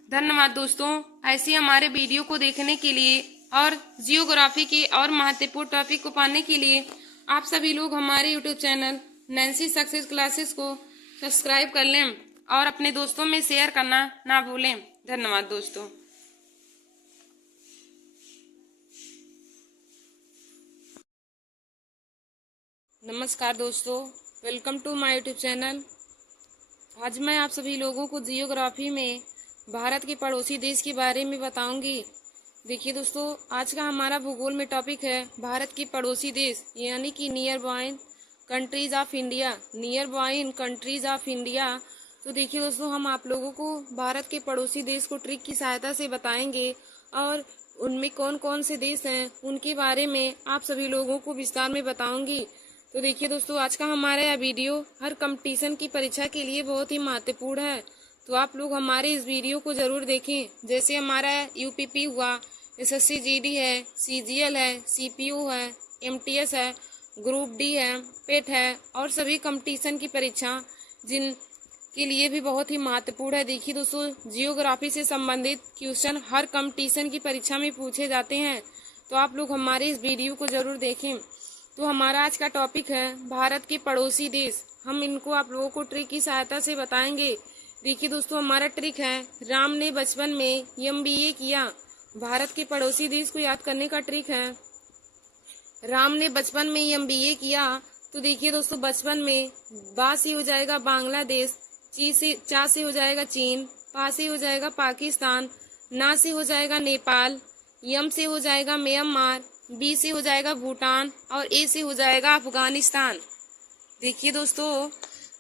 धन्यवाद दोस्तों, ऐसे हमारे वीडियो को देखने के लिए और जियोग्राफी के और महत्वपूर्ण टॉपिक को पाने के लिए आप सभी लोग हमारे YouTube channel Nancy success classes को सब्सक्राइब कर लें और अपने दोस्तों में शेयर करना ना भूलें। धन्यवाद दोस्तों। नमस्कार दोस्तों, welcome to my YouTube channel. आज मैं आप सभी लोगों को जियोग्राफी में भारत के पड़ोसी देश के बारे में बताऊंगी। देखिए दोस्तों, आज का हमारा भूगोल में टॉपिक है भारत के पड़ोसी देश, यानी कि near by countries of India. Near by countries of India. तो देखिए दोस्तों, हम आप लोगों को भारत के पड़ोसी देश को ट्रिक की सहायता से बताएंगे और उनमें कौन कौन से देश हैं उनके बारे में आप सभी लोगों को विस्तार में बताऊंगी। तो देखिए दोस्तों, आज का हमारा यह वीडियो हर कंपटीशन की परीक्षा के लिए बहुत ही महत्वपूर्ण है। तो आप लोग हमारे इस वीडियो को जरूर देखें। जैसे हमारा UPP हुआ, SSC GD है, CGL है, CPU है, MTS है, ग्रुप D है, पेट है और सभी कंपटीशन की परीक्षा जिन के लिए भी बहुत ही महत्वपूर्ण है। देखिए दोस्तों, जियोग्राफी से संबंधित क्वेश्चन हर कंपटीशन की परीक्षा में पूछे जाते हैं। तो आप लोग हमारे इस वीडियो को जरूर देखें। तो हमारा आज का टॉपिक है भारत के पड़ोसी देश। हम इनको आप लोगों को ट्रिक की सहायता से बताएंगे। देखिए दोस्तों, हमारा ट्रिक है, राम ने बचपन में MBA किया। भारत के पड़ोसी देश को याद करने का ट्रिक है, राम ने बचपन में MBA किया। तो देखिए दोस्तों, बचपन में बा से हो जाएगा बांग्लादेश, चा से हो जाएगा चीन, पा से हो जाएगा पाकिस्तान, ना से हो जाएगा नेपाल, यम से हो जाएगा म्यांमार, बी से हो जाएगा भूटान और ए से हो जाएगा अफगानिस्तान। देखिए दोस्तों,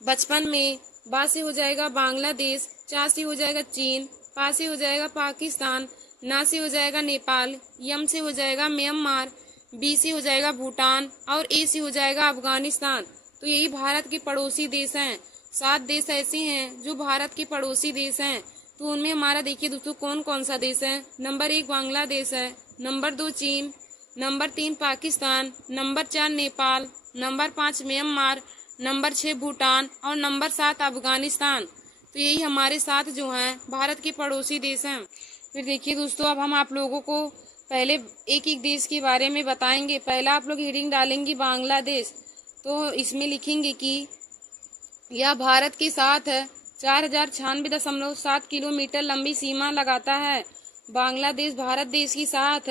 बचपन में बा से हो जाएगा बांग्लादेश, चा से हो जाएगा चीन, पा से हो जाएगा पाकिस्तान, ना से हो जाएगा नेपाल, यम से हो जाएगा म्यांमार, बी से हो जाएगा भूटान और ए से हो जाएगा अफगानिस्तान। तो यही भारत के पड़ोसी देश हैं। 7 देश ऐसे हैं जो भारत के पड़ोसी देश हैं। तो उनमें हमारा देखिए दोस्तों कौन कौन सा देश है। नंबर 1 बांग्लादेश है, नंबर 2 चीन, number 3 Pakistan, number 4 Nepal, number 5 Myanmar, number 6 Bhutan और नंबर 7 अफगानिस्तान। तो यही हमारे 7 जो हैं भारत के पड़ोसी देश हैं। फिर देखिए दोस्तों अब हम आप लोगों को पहले एक एक देश के बारे में बताएंगे। पहला आप लोग हेडिंग डालेंगे बांग्लादेश। तो इसमें लिखेंगे कि यह भारत के साथ 4096.7 किलोमीटर लंबी सीमा लगाता है। बांग्लादेश भारत देश के साथ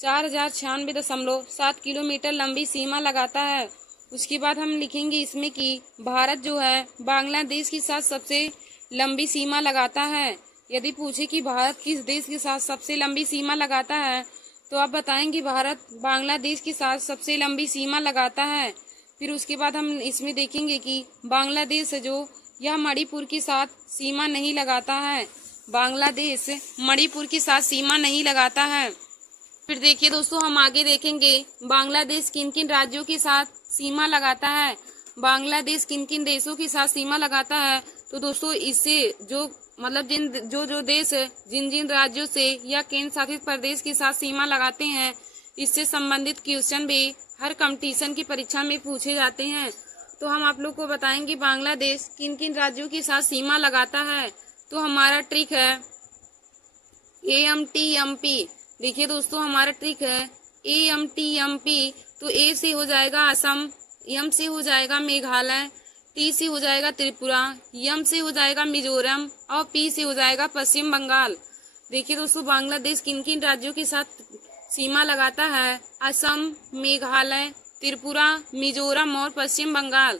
4096.7 किलोमीटर लंबी सीमा लगाता है। उसके बाद हम लिखेंगे इसमें कि भारत जो है बांग्लादेश के साथ सबसे लंबी सीमा लगाता है। यदि पूछे कि भारत किस देश के साथ सबसे लंबी सीमा लगाता है तो आप बताएंगे भारत बांग्लादेश के साथ सबसे लंबी सीमा लगाता है। फिर उसके बाद हम इसमें देखेंगे कि बांग्लादेश जो यह मणिपुर के साथ सीमा नहीं लगाता है। बांग्लादेश मणिपुर के साथ सीमा नहीं लगाता है। फिर देखिए दोस्तों हम आगे देखेंगे बांग्लादेश किन किन राज्यों के साथ सीमा लगाता है। बांग्लादेश किन किन देशों के साथ सीमा लगाता है। तो दोस्तों इससे जो जो देश जिन जिन राज्यों से या केंद्र शासित प्रदेश के साथ सीमा लगाते हैं इससे संबंधित क्वेश्चन भी हर कंपटीशन की परीक्षा में पूछे जाते हैं। तो हम आप लोग को बताएंगे बांग्लादेश किन किन राज्यों के साथ सीमा लगाता है। तो हमारा ट्रिक है AMTMP। देखिए दोस्तों हमारा ट्रिक है AMTMP। तो ए से हो जाएगा असम, एम से हो जाएगा मेघालय, टी से हो जाएगा त्रिपुरा, यम से हो जाएगा मिजोरम और पी से हो जाएगा पश्चिम बंगाल। देखिए दोस्तों बांग्लादेश किन किन राज्यों के साथ सीमा लगाता है। असम, मेघालय, त्रिपुरा, मिजोरम और पश्चिम बंगाल।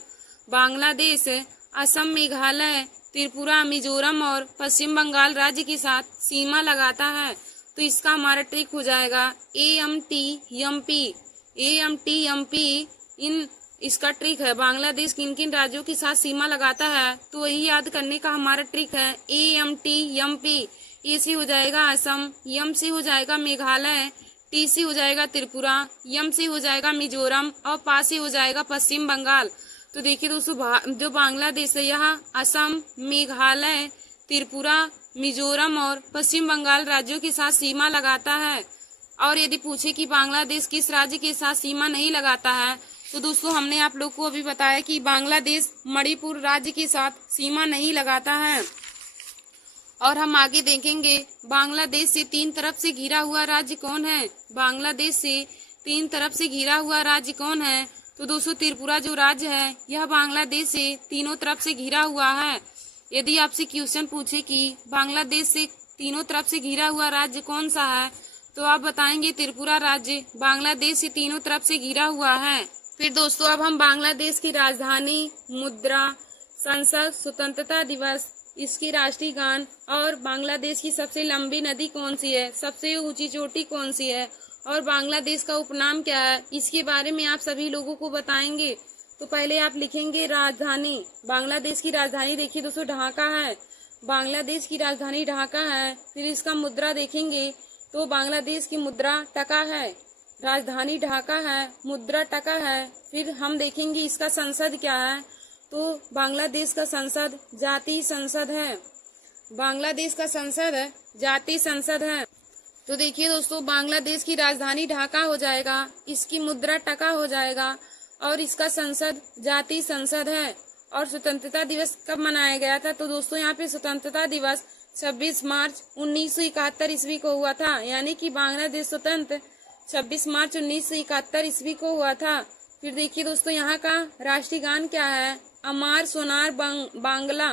बांग्लादेश असम, मेघालय, त्रिपुरा, मिजोरम और पश्चिम बंगाल राज्य के साथ सीमा लगाता है। तो इसका हमारा ट्रिक हो जाएगा AMTMP। AMTMP इसका ट्रिक है बांग्लादेश किन किन राज्यों के साथ सीमा लगाता है। तो यही याद करने का हमारा ट्रिक है AMTMP। ए से हो जाएगा असम, यम से हो जाएगा मेघालय, टी से हो जाएगा त्रिपुरा, यम से हो जाएगा मिजोरम और पा से हो जाएगा पश्चिम बंगाल। तो देखिए दोस्तों जो बांग्लादेश है यह असम, मेघालय, त्रिपुरा, मिजोरम और पश्चिम बंगाल राज्यों के साथ सीमा लगाता है। और यदि पूछे कि बांग्लादेश किस राज्य के साथ सीमा नहीं लगाता है तो दोस्तों हमने आप लोग को अभी बताया कि बांग्लादेश मणिपुर राज्य के साथ सीमा नहीं लगाता है। और हम आगे देखेंगे बांग्लादेश से 3 तरफ से घिरा हुआ राज्य कौन है। बांग्लादेश से 3 तरफ से घिरा हुआ राज्य कौन है। तो दोस्तों त्रिपुरा जो राज्य है यह बांग्लादेश से तीनों तरफ से घिरा हुआ है। यदि आपसे क्वेश्चन पूछे कि बांग्लादेश से तीनों तरफ से घिरा हुआ राज्य कौन सा है तो आप बताएंगे त्रिपुरा राज्य बांग्लादेश से तीनों तरफ से घिरा हुआ है। फिर दोस्तों अब हम बांग्लादेश की राजधानी, मुद्रा, संसद, स्वतंत्रता दिवस, इसकी राष्ट्रीय गान और बांग्लादेश की सबसे लंबी नदी कौन सी है, सबसे ऊंची चोटी कौन सी है और बांग्लादेश का उपनाम क्या है, इसके बारे में आप सभी लोगों को बताएंगे। तो पहले आप लिखेंगे राजधानी। बांग्लादेश की राजधानी देखिए दोस्तों ढाका है। बांग्लादेश की राजधानी ढाका है। फिर इसका मुद्रा देखेंगे तो बांग्लादेश की मुद्रा टका है। राजधानी ढाका है, मुद्रा टका है। फिर हम देखेंगे इसका संसद क्या है तो बांग्लादेश का संसद जातीय संसद है। बांग्लादेश का संसद जातीय संसद है। तो देखिए दोस्तों बांग्लादेश की राजधानी ढाका हो जाएगा, इसकी मुद्रा टका हो जाएगा और इसका संसद जातीय संसद है। और स्वतंत्रता दिवस कब मनाया गया था तो दोस्तों यहाँ पे स्वतंत्रता दिवस 26 मार्च 1971 ईस्वी को हुआ था। यानी कि बांग्लादेश स्वतंत्र 26 मार्च 1971 ईस्वी को हुआ था। फिर देखिए दोस्तों यहाँ का राष्ट्रीय गान क्या है, अमार सोनार बांग्ला।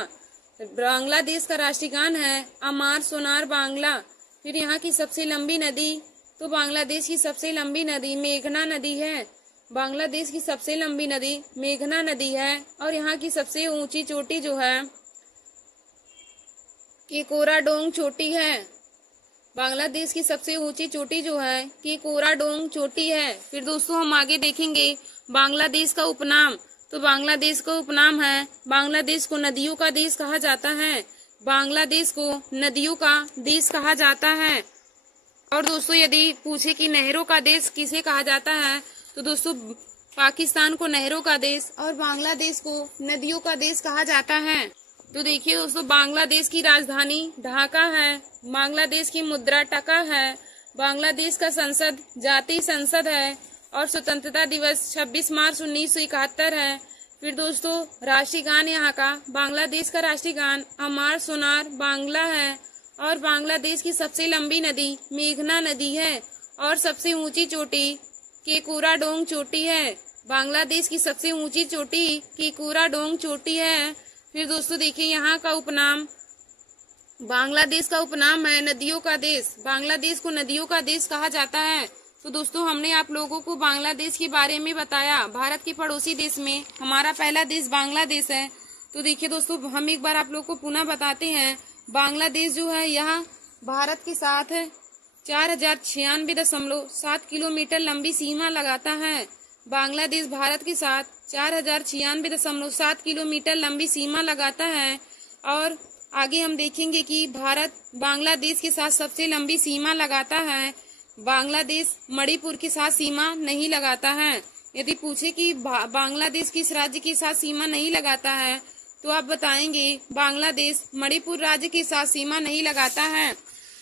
बांग्लादेश का राष्ट्रीय गान है अमार सोनार बांग्ला। फिर यहाँ की सबसे लंबी नदी तो बांग्लादेश की सबसे लंबी नदी मेघना नदी है। बांग्लादेश की सबसे लंबी नदी मेघना नदी है। और यहाँ की सबसे ऊंची चोटी जो है केकोराडोंग चोटी है। बांग्लादेश की सबसे ऊंची चोटी जो है केकोराडोंग चोटी है। फिर दोस्तों हम आगे देखेंगे बांग्लादेश का उपनाम। तो बांग्लादेश का उपनाम है, बांग्लादेश को नदियों का देश कहा जाता है। बांग्लादेश को नदियों का देश कहा जाता है। और दोस्तों यदि पूछे कि नहरों का देश किसे कहा जाता है, तो दोस्तों पाकिस्तान को नहरों का देश और बांग्लादेश को नदियों का देश कहा जाता है। तो देखिए दोस्तों, बांग्लादेश की राजधानी ढाका है, बांग्लादेश की मुद्रा टका है, बांग्लादेश का संसद जातीय संसद है और स्वतंत्रता दिवस 26 मार्च 1971 है। फिर दोस्तों राष्ट्रीय गान यहाँ का, बांग्लादेश का राष्ट्रीय गान अमार सोनार बांग्ला है और बांग्लादेश की सबसे लंबी नदी मेघना नदी है और सबसे ऊंची चोटी केकोराडोंग चोटी है। बांग्लादेश की सबसे ऊंची चोटी केकोराडोंग चोटी है। फिर दोस्तों देखिए यहाँ का उपनाम, बांग्लादेश का उपनाम है नदियों का देश। बांग्लादेश को नदियों का देश कहा जाता है। तो दोस्तों हमने आप लोगों को बांग्लादेश के बारे में बताया। भारत के पड़ोसी देश में हमारा पहला देश बांग्लादेश है। तो देखिए दोस्तों, हम एक बार आप लोग को पुनः बताते हैं। बांग्लादेश जो है यह भारत के साथ 4096.7 किलोमीटर लंबी सीमा लगाता है। बांग्लादेश भारत के साथ 4096.7 किलोमीटर लंबी सीमा लगाता है। और आगे हम देखेंगे कि भारत बांग्लादेश के साथ सबसे लंबी सीमा लगाता है। बांग्लादेश मणिपुर के साथ सीमा नहीं लगाता है। यदि पूछे कि बांग्लादेश किस राज्य के साथ सीमा नहीं लगाता है, तो आप बताएंगे बांग्लादेश मणिपुर राज्य के साथ सीमा नहीं लगाता है।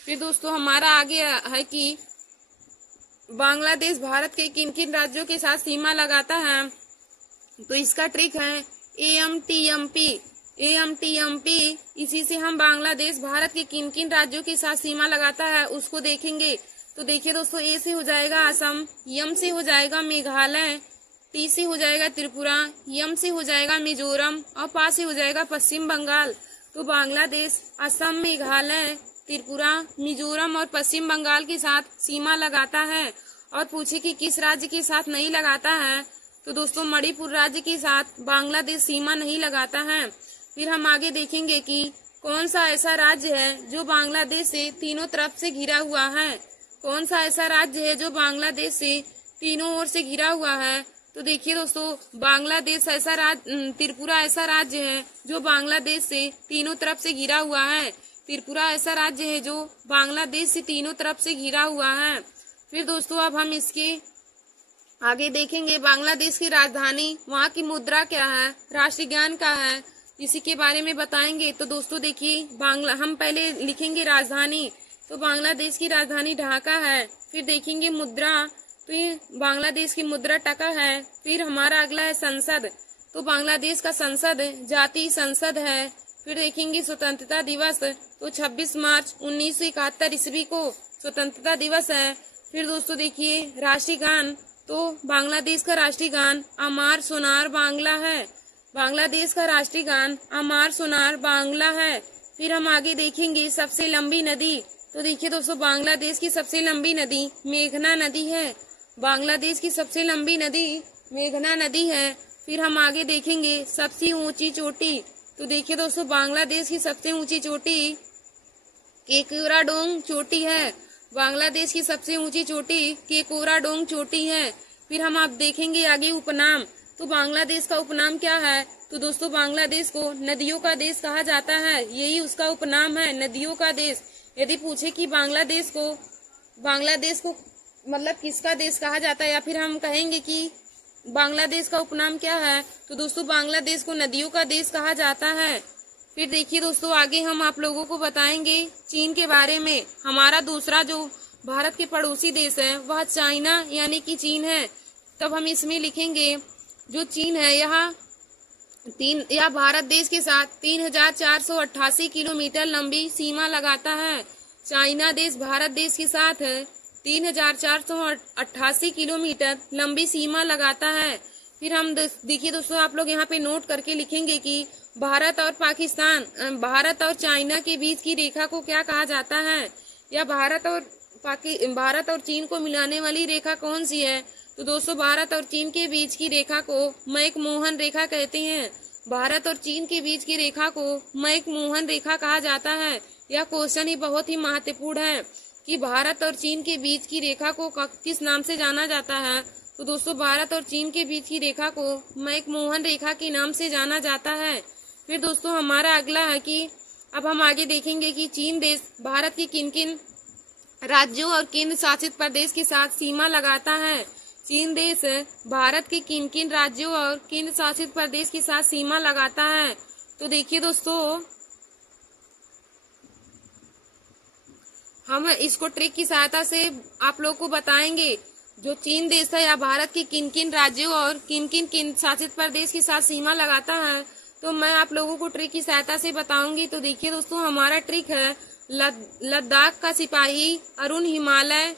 फिर दोस्तों हमारा आगे है कि बांग्लादेश भारत के किन किन राज्यों के साथ सीमा लगाता है। तो इसका ट्रिक है AMTMP। इसी से हम बांग्लादेश भारत के किन किन राज्यों के साथ सीमा लगाता है उसको देखेंगे। तो देखिए दोस्तों, A से हो जाएगा असम, M से हो जाएगा मेघालय, T से हो जाएगा त्रिपुरा, M से हो जाएगा मिजोरम और पा से हो जाएगा पश्चिम बंगाल। तो बांग्लादेश असम, मेघालय, त्रिपुरा, मिजोरम और पश्चिम बंगाल के साथ सीमा लगाता है। और पूछे कि किस राज्य के साथ नहीं लगाता है, तो दोस्तों मणिपुर राज्य के साथ बांग्लादेश सीमा नहीं लगाता है। फिर हम आगे देखेंगे कि कौन सा ऐसा राज्य है जो बांग्लादेश से तीनों तरफ से घिरा हुआ है। कौन सा ऐसा राज्य है जो बांग्लादेश से तीनों ओर से घिरा हुआ है। तो देखिए दोस्तों, बांग्लादेश ऐसा त्रिपुरा ऐसा राज्य है जो बांग्लादेश से तीनों तरफ से घिरा हुआ है। त्रिपुरा ऐसा राज्य है जो बांग्लादेश से तीनों तरफ से घिरा हुआ है। फिर दोस्तों अब हम इसके आगे देखेंगे बांग्लादेश की राजधानी, वहाँ की मुद्रा क्या है, राष्ट्रीय गान क्या है, इसी के बारे में बताएंगे। तो दोस्तों देखिए, हम पहले लिखेंगे राजधानी। तो बांग्लादेश की राजधानी ढाका है। फिर देखेंगे मुद्रा, तो ये बांग्लादेश की मुद्रा टका है। फिर हमारा अगला है संसद। तो बांग्लादेश का संसद जातीय संसद है। फिर देखेंगे स्वतंत्रता दिवस, तो 26 मार्च 1971 ईस्वी को स्वतंत्रता दिवस है। फिर दोस्तों देखिए राष्ट्रीय गान, तो बांग्लादेश का राष्ट्रीय गान अमार सोनार बांग्ला है। बांग्लादेश का राष्ट्रीय गान अमार सोनार बांग्ला है। फिर हम आगे देखेंगे सबसे लंबी नदी। तो देखिए दोस्तों, बांग्लादेश की सबसे लंबी नदी मेघना नदी है। बांग्लादेश की सबसे लंबी नदी मेघना नदी है। फिर हम आगे देखेंगे सबसे ऊंची चोटी। तो देखिए दोस्तों, बांग्लादेश की सबसे ऊंची चोटी केकोराडोंग चोटी है। बांग्लादेश की सबसे ऊंची चोटी केकोराडोंग चोटी है। फिर हम आप देखेंगे आगे उपनाम। तो बांग्लादेश का उपनाम क्या है, तो दोस्तों बांग्लादेश को नदियों का देश कहा जाता है। यही उसका उपनाम है, नदियों का देश। यदि पूछे कि बांग्लादेश को मतलब किसका देश कहा जाता है, या फिर हम कहेंगे कि बांग्लादेश का उपनाम क्या है, तो दोस्तों बांग्लादेश को नदियों का देश कहा जाता है। फिर देखिए दोस्तों, आगे हम आप लोगों को बताएंगे चीन के बारे में। हमारा दूसरा जो भारत के पड़ोसी देश है वह चाइना यानी कि चीन है। तब हम इसमें लिखेंगे जो चीन है यह भारत देश के साथ 3488 किलोमीटर लंबी सीमा लगाता है। चाइना देश भारत देश के साथ 3488 किलोमीटर लंबी सीमा लगाता है। फिर हम देखिए दोस्तों, आप लोग यहाँ पे नोट करके लिखेंगे कि भारत और चाइना के बीच की रेखा को क्या कहा जाता है, या भारत और चीन को मिलाने वाली रेखा कौन सी है। तो दोस्तों भारत और चीन के बीच की रेखा को मैक-मोहन रेखा कहते हैं। भारत और चीन के बीच की रेखा को मैक-मोहन रेखा कहा जाता है। यह क्वेश्चन ही बहुत ही महत्वपूर्ण है कि भारत और चीन के बीच की रेखा को किस नाम से जाना जाता है। तो दोस्तों भारत और चीन के बीच की रेखा को मैकमोहन रेखा के नाम से जाना जाता है। फिर दोस्तों हमारा अगला है कि अब हम आगे देखेंगे कि चीन देश भारत के किन किन राज्यों और केंद्र शासित प्रदेश के साथ सीमा लगाता है। चीन देश भारत के किन किन राज्यों और केंद्र शासित प्रदेश के साथ सीमा लगाता है। तो देखिए दोस्तों, हम इसको ट्रिक की सहायता से आप लोग को बताएंगे। जो चीन देश है या भारत के किन किन राज्यों और किन किन केंद्र शासित प्रदेश के साथ सीमा लगाता है, तो मैं आप लोगों को ट्रिक की सहायता से बताऊंगी। तो देखिए दोस्तों, हमारा ट्रिक है लद्दाख का सिपाही अरुण हिमालय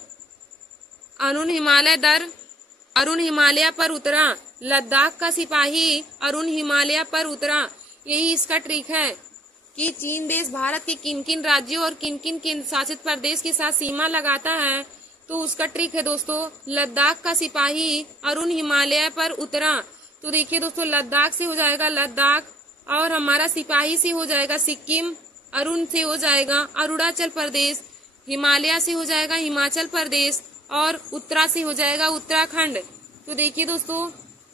पर उतरा। लद्दाख का सिपाही अरुण हिमालय पर उतरा। यही इसका ट्रिक है कि चीन देश भारत के किन किन राज्यों और किन किन केंद्र शासित प्रदेश के साथ सीमा लगाता है। तो उसका ट्रिक है दोस्तों, लद्दाख का सिपाही अरुण हिमालय पर उतरा। तो देखिए दोस्तों, लद्दाख से हो जाएगा लद्दाख, और हमारा सिपाही से हो जाएगा सिक्किम, अरुण से हो जाएगा अरुणाचल प्रदेश, हिमालय से हो जाएगा हिमाचल प्रदेश, और उत्तरा से हो जाएगा उत्तराखंड। तो देखिए दोस्तों,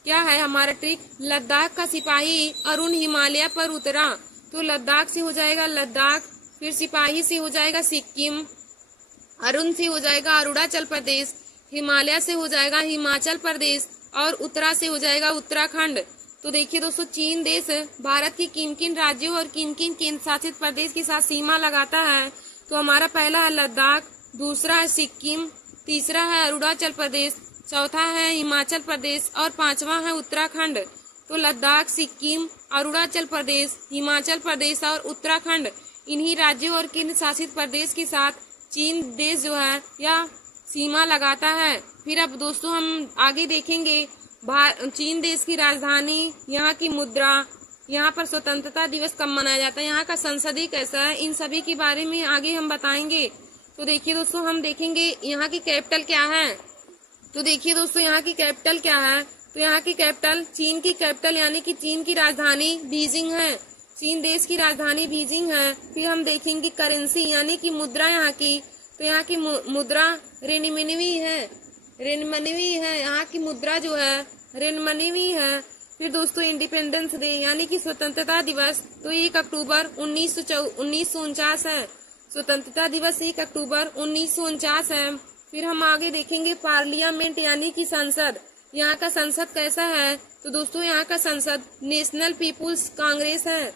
क्या है हमारा ट्रिक, लद्दाख का सिपाही अरुण हिमालय पर उतरा। तो लद्दाख से हो जाएगा लद्दाख, फिर सिपाही से हो जाएगा सिक्किम, अरुण से हो जाएगा अरुणाचल प्रदेश, हिमालय से हो जाएगा हिमाचल प्रदेश, और उत्तरा से हो जाएगा उत्तराखंड। तो देखिए दोस्तों, चीन देश भारत की किन किन राज्यों और किन किन केंद्र शासित प्रदेश के साथ सीमा लगाता है। तो हमारा पहला है लद्दाख, दूसरा है सिक्किम, तीसरा है अरुणाचल प्रदेश, चौथा है हिमाचल प्रदेश, और पांचवा है उत्तराखंड। तो लद्दाख, सिक्किम, अरुणाचल प्रदेश, हिमाचल प्रदेश और उत्तराखंड, इन्हीं राज्यों और केंद्र शासित प्रदेश के साथ चीन देश जो है या सीमा लगाता है। फिर अब दोस्तों हम आगे देखेंगे चीन देश की राजधानी, यहाँ की मुद्रा, यहाँ पर स्वतंत्रता दिवस कब मनाया जाता है, यहाँ का संसदीय कैसा है, इन सभी के बारे में आगे हम बताएंगे। तो देखिए दोस्तों, हम देखेंगे यहाँ की कैपिटल क्या है। तो देखिए दोस्तों, यहाँ की कैपिटल क्या है। तो यहाँ की कैपिटल, चीन की कैपिटल यानी कि चीन की राजधानी बीजिंग है। चीन देश की राजधानी बीजिंग है। फिर हम देखेंगे करेंसी यानी कि मुद्रा यहाँ की। तो यहाँ की मुद्रा रेनमिनवी है। यहाँ की मुद्रा जो है रेनमिनवी है। फिर दोस्तों इंडिपेंडेंस डे यानी कि स्वतंत्रता दिवस, तो 1 अक्टूबर 1949 है। स्वतंत्रता दिवस 1 अक्टूबर 1949 है। फिर हम आगे देखेंगे पार्लियामेंट यानी कि संसद, यहाँ का संसद कैसा है। तो दोस्तों यहाँ का संसद नेशनल पीपुल्स कांग्रेस है।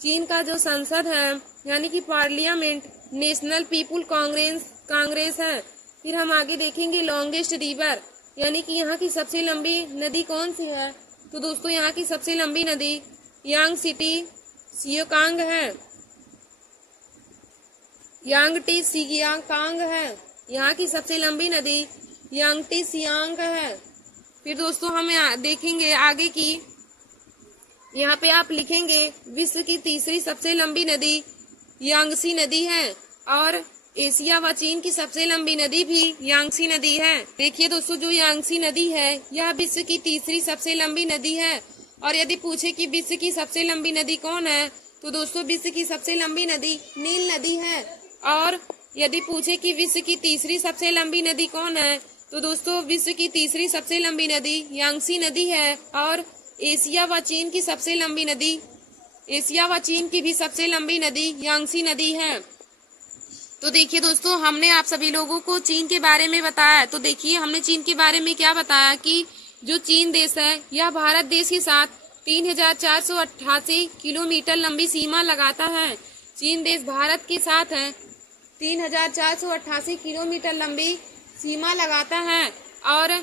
चीन का जो संसद है यानी कि पार्लियामेंट नेशनल पीपुल कांग्रेस है। फिर हम आगे देखेंगे लॉन्गेस्ट रिवर यानी कि यहाँ की सबसे लंबी नदी कौन सी है। तो दोस्तों यहाँ की सबसे लंबी नदी यांगटी सियाकांग है। यांगटी सियाकांग है। यहाँ की सबसे लंबी नदी यांगटी सियांग है। फिर दोस्तों हमें देखेंगे आगे की, यहाँ पे आप लिखेंगे विश्व की तीसरी सबसे लंबी नदी यांगसी नदी है, और एशिया व चीन की सबसे लंबी नदी भी यांगसी नदी है। देखिए दोस्तों, जो यांगसी नदी है यह विश्व की तीसरी सबसे लंबी नदी है। और यदि पूछे कि विश्व की सबसे लंबी नदी कौन है, तो दोस्तों विश्व की सबसे लंबी नदी नील नदी है। और यदि पूछे कि विश्व की तीसरी सबसे लंबी नदी कौन है, तो दोस्तों विश्व की तीसरी सबसे लंबी नदी यांगसी नदी है। और एशिया व चीन की सबसे लंबी नदी, एशिया व चीन की भी सबसे लंबी नदी यांगसी नदी है। तो देखिए दोस्तों, हमने आप सभी लोगों को चीन के बारे में बताया। तो देखिए हमने चीन के बारे में क्या बताया कि जो चीन देश है यह भारत देश के साथ 3488 किलोमीटर लंबी सीमा लगाता है। चीन देश भारत के साथ है 3488 किलोमीटर लंबी सीमा लगाता है। और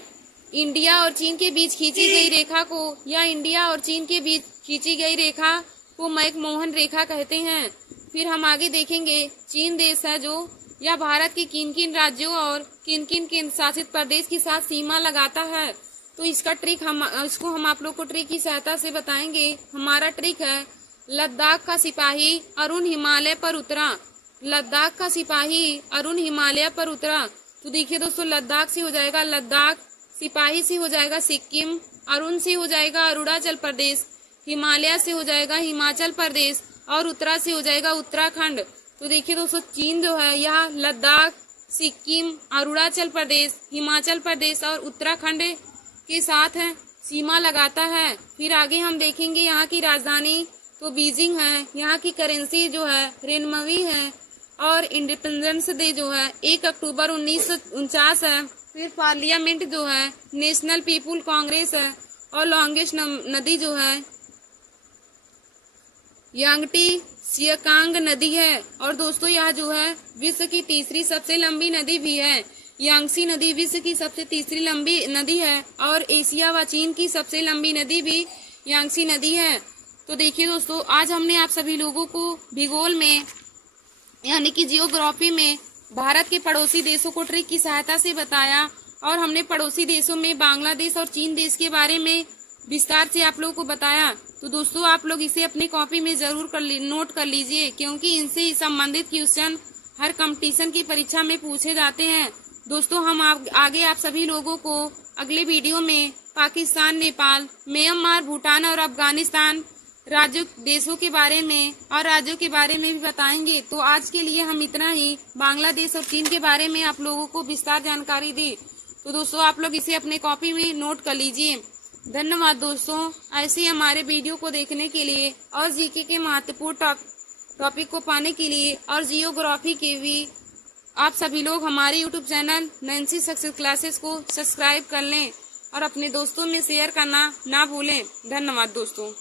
इंडिया और चीन के बीच खींची गई रेखा को, या इंडिया और चीन के बीच खींची गई रेखा को मैकमोहन रेखा कहते हैं। फिर हम आगे देखेंगे चीन देश है जो या भारत के किन किन राज्यों और किन किन केंद्र शासित प्रदेश के साथ सीमा लगाता है। तो इसका ट्रिक इसको हम आप लोग को ट्रिक की सहायता से बताएंगे। हमारा ट्रिक है लद्दाख का सिपाही अरुण हिमालय पर उतरा। लद्दाख का सिपाही अरुण हिमालय पर उतरा। तो देखिए दोस्तों, लद्दाख से हो जाएगा लद्दाख, सिपाही से हो जाएगा सिक्किम, अरुण से हो जाएगा अरुणाचल प्रदेश, हिमालय से हो जाएगा हिमाचल प्रदेश, और उत्तरा से हो जाएगा उत्तराखंड। तो देखिए दोस्तों, चीन जो है यह लद्दाख, सिक्किम, अरुणाचल प्रदेश, हिमाचल प्रदेश और उत्तराखंड के साथ सीमा लगाता है। फिर आगे हम देखेंगे यहाँ की राजधानी तो बीजिंग है, यहाँ की करेंसी जो है रेनमवी है, और इंडिपेंडेंस डे जो है 1 अक्टूबर 1949 है। फिर पार्लियामेंट जो है नेशनल पीपुल कांग्रेस है, और लॉन्गेस्ट नदी जो है यांगटी सियाकांग नदी है। और दोस्तों यह जो है विश्व की तीसरी सबसे लंबी नदी भी है। यांगसी नदी विश्व की सबसे तीसरी लंबी नदी है, और एशिया व चीन की सबसे लंबी नदी भी यांगसी नदी है। तो देखिए दोस्तों, आज हमने आप सभी लोगों को भूगोल में यानी कि जियोग्राफी में भारत के पड़ोसी देशों को ट्रिक की सहायता से बताया, और हमने पड़ोसी देशों में बांग्लादेश और चीन देश के बारे में विस्तार से आप लोगों को बताया। तो दोस्तों आप लोग इसे अपनी कॉपी में जरूर नोट कर लीजिए, क्योंकि इनसे संबंधित क्वेश्चन हर कंपटीशन की परीक्षा में पूछे जाते हैं। दोस्तों हम आगे आप सभी लोगों को अगले वीडियो में पाकिस्तान, नेपाल, म्यांमार, भूटान और अफगानिस्तान देशों के बारे में और राज्यों के बारे में भी बताएंगे। तो आज के लिए हम इतना ही। बांग्लादेश और चीन के बारे में आप लोगों को विस्तार जानकारी दी। तो दोस्तों आप लोग इसे अपने कॉपी में नोट कर लीजिए। धन्यवाद दोस्तों, ऐसे हमारे वीडियो को देखने के लिए और जीके के महत्वपूर्ण टॉपिक को पाने के लिए और जियोग्राफी के भी आप सभी लोग हमारे YouTube channel Nancy success classes को सब्सक्राइब कर लें और अपने दोस्तों में शेयर करना ना भूलें। धन्यवाद दोस्तों।